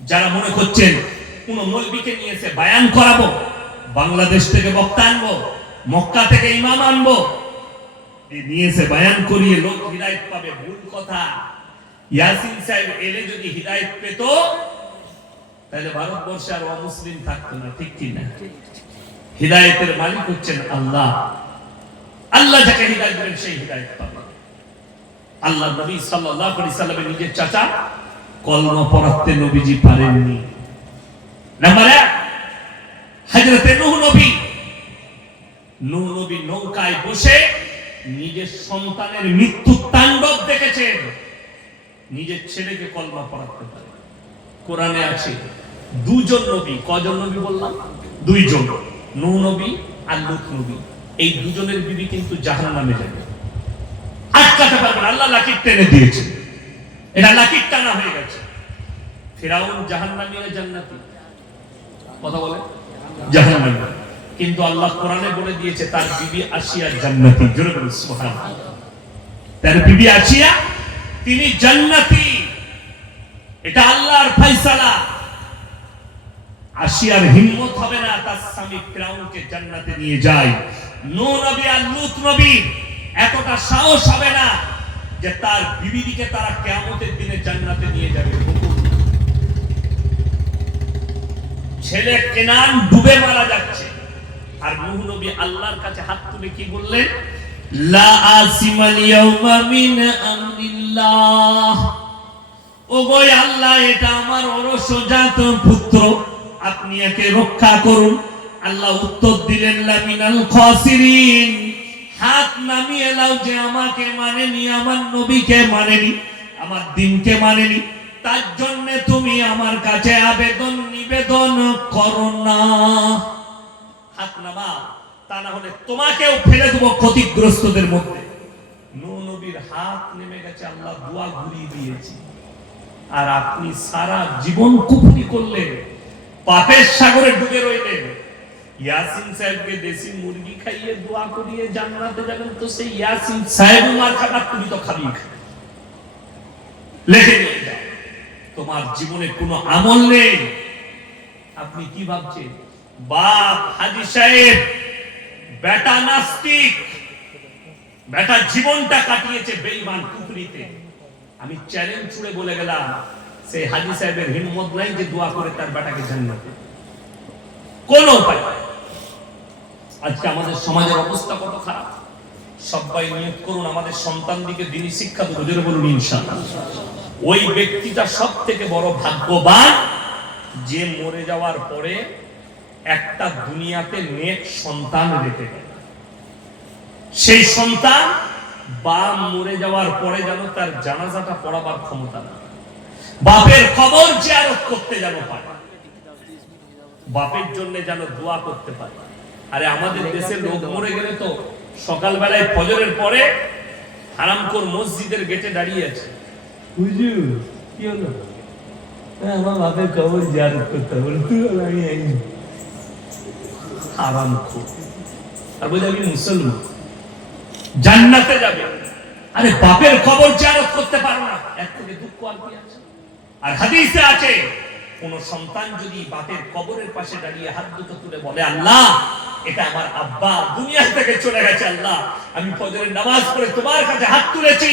যারা মনে করছেন কোন মৌলবীকে নিয়ে এসে বায়ান করাবো, বাংলাদেশ থেকে বক্তা আনবো, মক্কা থেকে ইমাম আনবো, নিয়ে এসে বায়ান করিয়ে লোক হিদায়াত পাবে, ভুল কথা। ইয়াসিন সাহেব এলে যদি হিদায়াত পেত, তাহলে ভারতবর্ষে আর অমুসলিম থাকতো না, ঠিক কি না? হিদায়াতের মালিক হচ্ছেন আল্লাহ। আল্লাহ যাকে হিদায়াত দেবেন সেই হিদায়াত পাবে। আল্লাহ নবী সাল্লাল্লাহু আলাইহি সাল্লামের নিজের চাচা কলমা পড়াতে নবীজি পারেননি। নাম্বার 1, হযরতে নূহ নবী। নূহ নবী নৌকায় বসে নিজের সন্তানের মৃত্যু তাণ্ডব দেখেছেন, নিজের ছেলেকে কলমা পড়াতে পারে। কোরআনে আছে 2 জন নবী। কজন নবী বললাম? 2 জন, নূহ নবী আর লূত নবী। এই 2 জনের বিবি কিন্তু জাহান্নামে যাবে, আটকাতে পারবে না। আল্লাহ লাকির টেনে দিয়েছে, এটা লাকির টানা হয়ে গেছে। ফিরাউন জাহান্নামী না জান্নাতি? কথা বলে জাহান্নামী, কিন্তু আল্লাহ কোরআনে বলে দিয়েছে তার বিবি আসিয়া জান্নাতি। জোরে বলুন সুবহানাল্লাহ। তার বিবি আসিয়া তিনি জান্নাতি, এটা আল্লাহর ফয়সালা। আসিয়ার হিম্মত হবে না তার স্বামী ফিরাউনকে জান্নাতে নিয়ে যায়। নূহ নবী আর লূত নবী এতটা সাহস হবে না যে তার বিবিদিকে তারা কিয়ামতের দিনে জান্নাতে নিয়ে যাবে। ছেলে কেনান ডুবে মারা যাচ্ছে, আর নূহ নবী আল্লাহর কাছে হাত তুলে কি বললেন? লা আসিমাল ইয়াউমা মিন আমরিল্লাহ। ওগো আল্লাহ, এটা আমার অরসজাত পুত্র, আপনি একে রক্ষা করুন। আল্লাহ উত্তর দিলেন লা মিনাল খাসিরিন। হাত নামিয়ে নাও যে আমাকে মানেনি, আমার নবীকে মানেনি, আমার দ্বীনকে মানেনি, তার জন্য তুমি আমার কাছে আবেদন নিবেদন করো না। হাত নামাও, তা না হলে তোমাকেও ফেলে দেবো ক্ষতিগ্রস্তদের মধ্যে। নূহ নবীর হাত নেমে গেছে, আল্লাহ দোয়া ঘুরিয়ে দিয়েছে। আর আপনি সারা জীবন কুফরি করলেন, পাপের সাগরে ডুবে রইলেন। ইয়াসিন সাহেবকে দেশি মুরগি খাইয়ে দোয়া করিয়ে জান্নাতে যাবেন, তো সেই ইয়াসিন সাহেব মার খাবার তুমি তো খাবি। লেখে নিয়ে যাও, তোমার জীবনে কোনো আমল নেই। আপনি কি ভাবছেন? বাপ হাজী সাহেব বেটা নাস্তিক, বেটা জীবনটা কাটিয়েছে বেঈমান কুফরিতে। আমি চ্যালেঞ্জ ছুড়ে বলে গেলাম, সেই হাজী সাহেবের হিম্মত নাই যে দোয়া করে তার বেটাকে জান্নাতে, কোন উপায়। আজকে আমাদের সমাজের অবস্থা কত খারাপ। সবাই নিয়ত করুন আমাদের সন্তানদিকে দ্বীনি শিক্ষা দেব, জোরে বলুন ইনশাআল্লাহ। ওই ব্যক্তিটা সব থেকে বড় ভাগ্যবান যে মরে যাওয়ার পরে একটা দুনিয়াতে নেক সন্তান রেখে গেল। সেই সন্তান বাপ মরে যাওয়ার পরে যেন তার জানাজাটা পড়াবার ক্ষমতা না, বাপের কবর জিয়ারত করতে যেন পারে, বাপের জন্য যেন দোয়া করতে পারে। আরে আমাদের দেশে লোক মরে গেলে তো সকালবেলায় ফজরের পরে হারামখোর মসজিদের গেটে দাঁড়িয়ে আছে, হুজুর কি হলো? আমার বাপের কবর জিয়ারত করতে হবে, আমি আইনি। হারামখোর। আর বলে আমি মুসলমান, জান্নাতে যাবে। আরে বাপের কবর জিয়ারত করতে পারো না, এর থেকে দুঃখ আর কি আছে? আর হাদিসে আছে কোন সন্তান যদি বাপের কবরের পাশে দাঁড়িয়ে হাত দুটো তুলে বলে, আল্লাহ এটা আমার আব্বা দুনিয়া থেকে চলে গেছে, আল্লাহ আমি ফজরের নামাজ পড়ে তোমার কাছে হাত তুলেছি,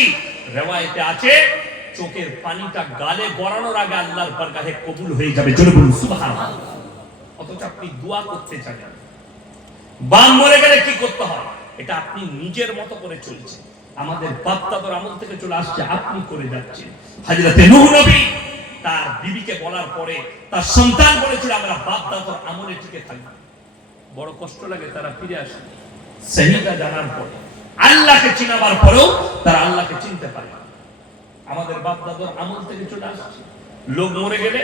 রিওয়ায়েতে আছে চোখের পানিটা গালে গড়ানোর আগে আল্লাহর বারগাহে কবুল হয়ে যাবে, জোরে বলুন সুবহানাল্লাহ। অথচ আপনি দোয়া করতে চান। বাপ মরে গেলে কি করতে হয় এটা আপনি নিজের মতো করে চলছেন, আমাদের বাপ দাদার আমল থেকে চলে আসছে, আপনি করে যাচ্ছেন। হযরতে নূহ নবী তার বিবিকে বলার পরে তার সন্তান বলেছিল আমরা বাপ দাদার আমলে টিকে থাকব। বড় কষ্ট লাগে, তারা ফিরে আসে সহিদা জানার পরে, আল্লাহকে চিনাবার পরেও তারা আল্লাহকে চিনতে পারে। আমাদের বাপ দাদার আমল থেকে চলে আসছে, লোক মরে গেলে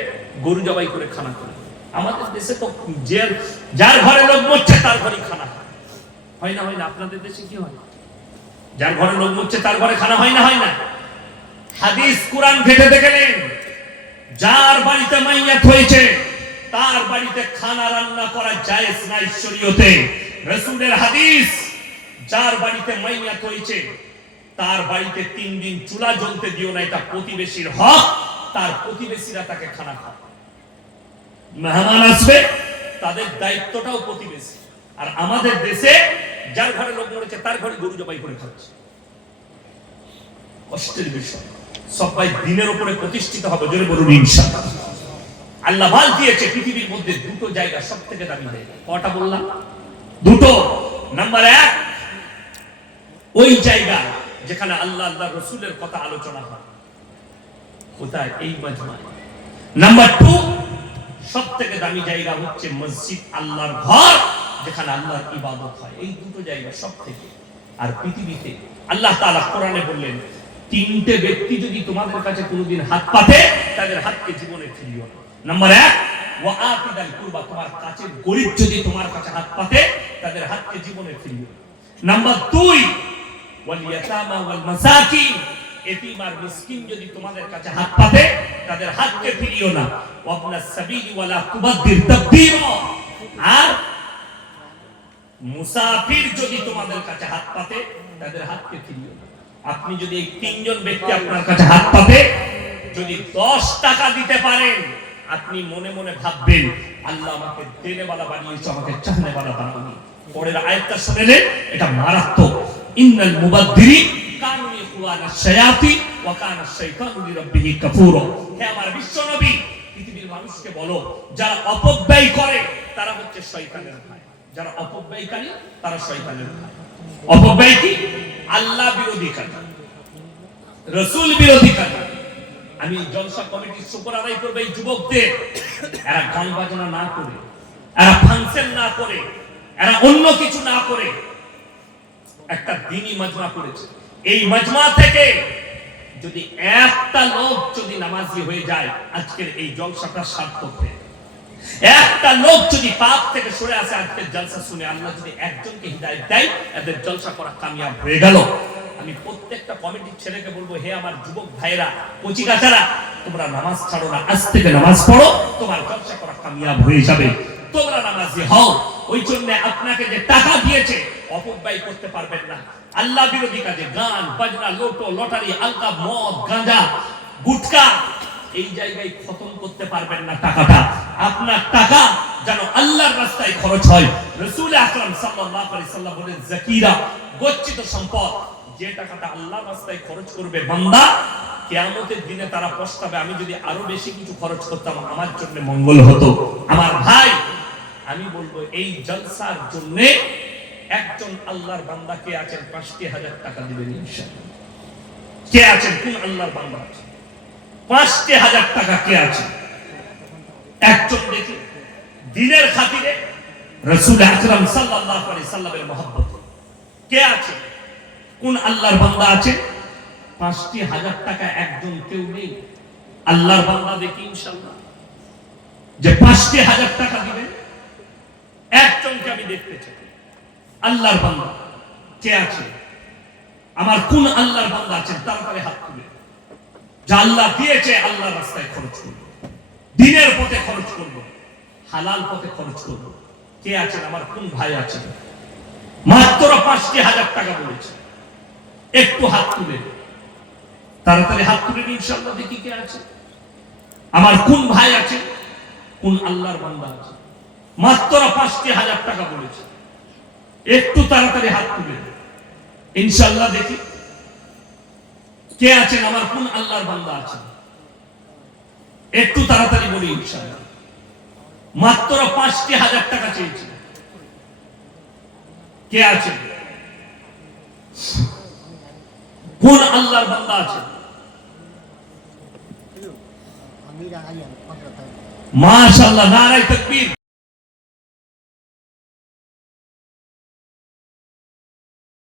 গরু জবাই করে খানা করে। আমাদের দেশে তো যার ঘরে লোক মরছে তার ঘরেই খানা হয় না, হয় না? আপনাদের দেশে কি হয়? যার ঘরে লোক মরছে তার ঘরে খানা হয় না, হয় না? হাদিস কুরআন ঘেটে দেখলেন, যার বাড়িতে মাইয়াত হয়েছে তার বাড়িতে খানা রান্না করা জায়েজ নাই শরীয়তে। রাসূলের হাদিস, যার বাড়িতে মাইয়াত হয়েছে তার বাড়িতে 3 দিন চুলা জ্বলতে দিও না, এটা প্রতিবেশীর হক, তার প্রতিবেশীরা তাকে খানা খায়। মেহমান আসবে তাদের দায়িত্বটাও প্রতিবেশী। আর আমাদের দেশে যার ঘরে লোক মরেছে তার ঘরে গরু জবাই করে খাচ্ছে। কষ্টের বিষয়। সবাই দিনের উপরে প্রতিষ্ঠিত হবে, জোরে বলুন ইনশাআল্লাহ। আল্লাহ মাল দিয়েছে পৃথিবীর মধ্যে দুটো জায়গা সবথেকে দামি জায়গা। কয়টা বললাম? দুটো। নাম্বার 1 ওই জায়গা যেখানে আল্লাহ আল্লাহর রাসূলের কথা আলোচনা হয়, কোথায়? এই মাজমায়। নাম্বার 2 সবথেকে দামি জায়গা হচ্ছে মসজিদ, আল্লাহর ঘর যেখানে আল্লাহর ইবাদত হয়। এই দুটো জায়গা সবথেকে। আর পৃথিবীতে আল্লাহ তাআলা কোরআনে বললেন, 3টে ব্যক্তি যদি তোমাদের কাছে কোনোদিন হাত পাতে তাদের হাতকে জীবনে ফিরিও না। নাম্বার 1 ওয়া আতিদাল কুরবা, তোমার কাছে গরীব যদি তোমার কাছে হাত পাতে তাদের হাতকে জীবনে ফিরিও না। নাম্বার 2 ওয়াল ইয়াতামা ওয়াল মাসাকিন, এতিম আর মিসকিন যদি তোমাদের কাছে হাত পাতে তাদের হাতকে ফিরিও না। ওয়াবনাস সাবিলি ওয়ালা তুবাদদির তাবদীরা, আর মুসাফির যদি তোমাদের কাছে হাত পাতে তাদের হাতকে ফিরিও না। আপনি যদি এই 3 জন ব্যক্তি আপনার কাছে হাত পাতে যদি 10 টাকা দিতে পারেন, আপনি মনে মনে ভাববেন আল্লাহ আমাকে দেনেওয়ালা বানিয়েছে, আমাকে চাহনেওয়ালা বানায়নি। পরের আয়াতটা শুনলেন, এটা মারাত্মক। ইন্নাল মুবাদদিরিন কানু ইখওয়ানাশ শায়াতিন ওয়া কানা আশ-শাইতানু লিরাব্বিহি কাফুরা। হে আমার বিশ্ব নবী, পৃথিবীর মানুষকে বলো যারা অপব্যয় করে তারা হচ্ছে শয়তানের ভাই, যারা অপব্যয়কারী তারা শয়তানের ভাই। অপব্যয় কি? আল্লাহ বিরোধী কাজ, রাসূল বিরোধী কাজ। আমি জলসা কমিটির শুকর আদায় করব এই যুবকদের, এরা গান বাজনা না করে, এরা ফাংশন না করে, এরা অন্য কিছু না করে একটা দ্বীনি মাজমা করেছে। এই মাজমা থেকে যদি একটা লোক যদি নামাজি হয়ে যায়, আজকের এই জলসাটা সার্থক হয়ে। একটা লোক যদি পাপ থেকে সরে আসে, আজকের জলসা শুনে আল্লাহ যদি একজনকে হিদায়াত দেয়, এদের জলসা করা কামিয়াব হয়ে গেল। আমি প্রত্যেকটা কমিটির ছেলেকে বলবো, হে আমার যুবক ভাইরা, কচিকাচারা, তোমরা নামাজ ছাড়ো না, আজ থেকে নামাজ পড়ো, তোমার জলসা করা কামিয়াব হয়ে যাবে। তোমরা নামাজি হও। ওই জন্য আপনাকে যে টাকা দিয়েছে অপব্যয় করতে পারবেন না। আল্লাহ বিরোধী কাজে গান বাজনা, লোটো লটারি, আলকাপ, মদ, গাঁজা, গুটকা, এই জায়গায় খতম করতে পারবেন না টাকাটা। আপনার টাকা যেন আল্লাহর রাস্তায় খরচ হয়। রাসূল আকরাম সাল্লাল্লাহু আলাইহি সাল্লাম বলেন, যাকিরা গচ্ছিত সম্পদ, যে টাকাটা আল্লাহর রাস্তায় খরচ করবে বান্দা, কিয়ামতের দিনে তারা পস্তাবে, আমি যদি আরো বেশি কিছু খরচ করতাম আমার জন্য মঙ্গল হতো। আমার ভাই, আমি বলবো এই জলসার জন্য একজন আল্লাহর বান্দা কে আছেন 5,000 টাকা দিবেন ইনশাআল্লাহ? কে আছেন? কোন আল্লাহর বান্দা আছে 5,000 টাকা কে আছে? একজন দেখি দিনের খাতিরে রাসূল আকরাম সাল্লাল্লাহু আলাইহি সাল্লামের মহব্বত কে আছে? কোন আল্লাহর বান্দা আছে? 5,000 টাকা একজন কেউ নেই আল্লাহর বান্দা দেখি ইনশাআল্লাহ যে 5,000 টাকা দিবেন। একজনকে আমি দেখতে চাই আল্লাহর বান্দা কে আছে? আমার কোন আল্লাহর বান্দা আছেন? তাড়াতাড়ি হাত তুলে, যা আল্লাহ দিয়েছে আল্লাহর রাস্তায় খরচ করব, দিনের পথে খরচ করব, হালাল পথে খরচ করব। কে আছেন? আমার কোন ভাই আছেন? মাত্র 5,000 টাকা বলেছে, একটু হাত তুলে, তাড়াতাড়ি হাত তুলে ইনশাআল্লাহ দেখি কে আছে। আমার কোন ভাই আছে? কোন আল্লাহর বান্দা আছে? মাত্র 5,000 টাকা বলেছে, একটু তাড়াতাড়ি হাত তুলে ইনশাআল্লাহ দেখি কে আছেন। আমার কোন আল্লাহর বান্দা আছে? একটু তাড়াতাড়ি বলি ইনশাআল্লাহ। মাত্র 5,000 টাকা চেয়েছে, কে আছে? কোন আল্লাহর বান্দা আছে? মাশাআল্লাহ, নারায়ে তাকবীর।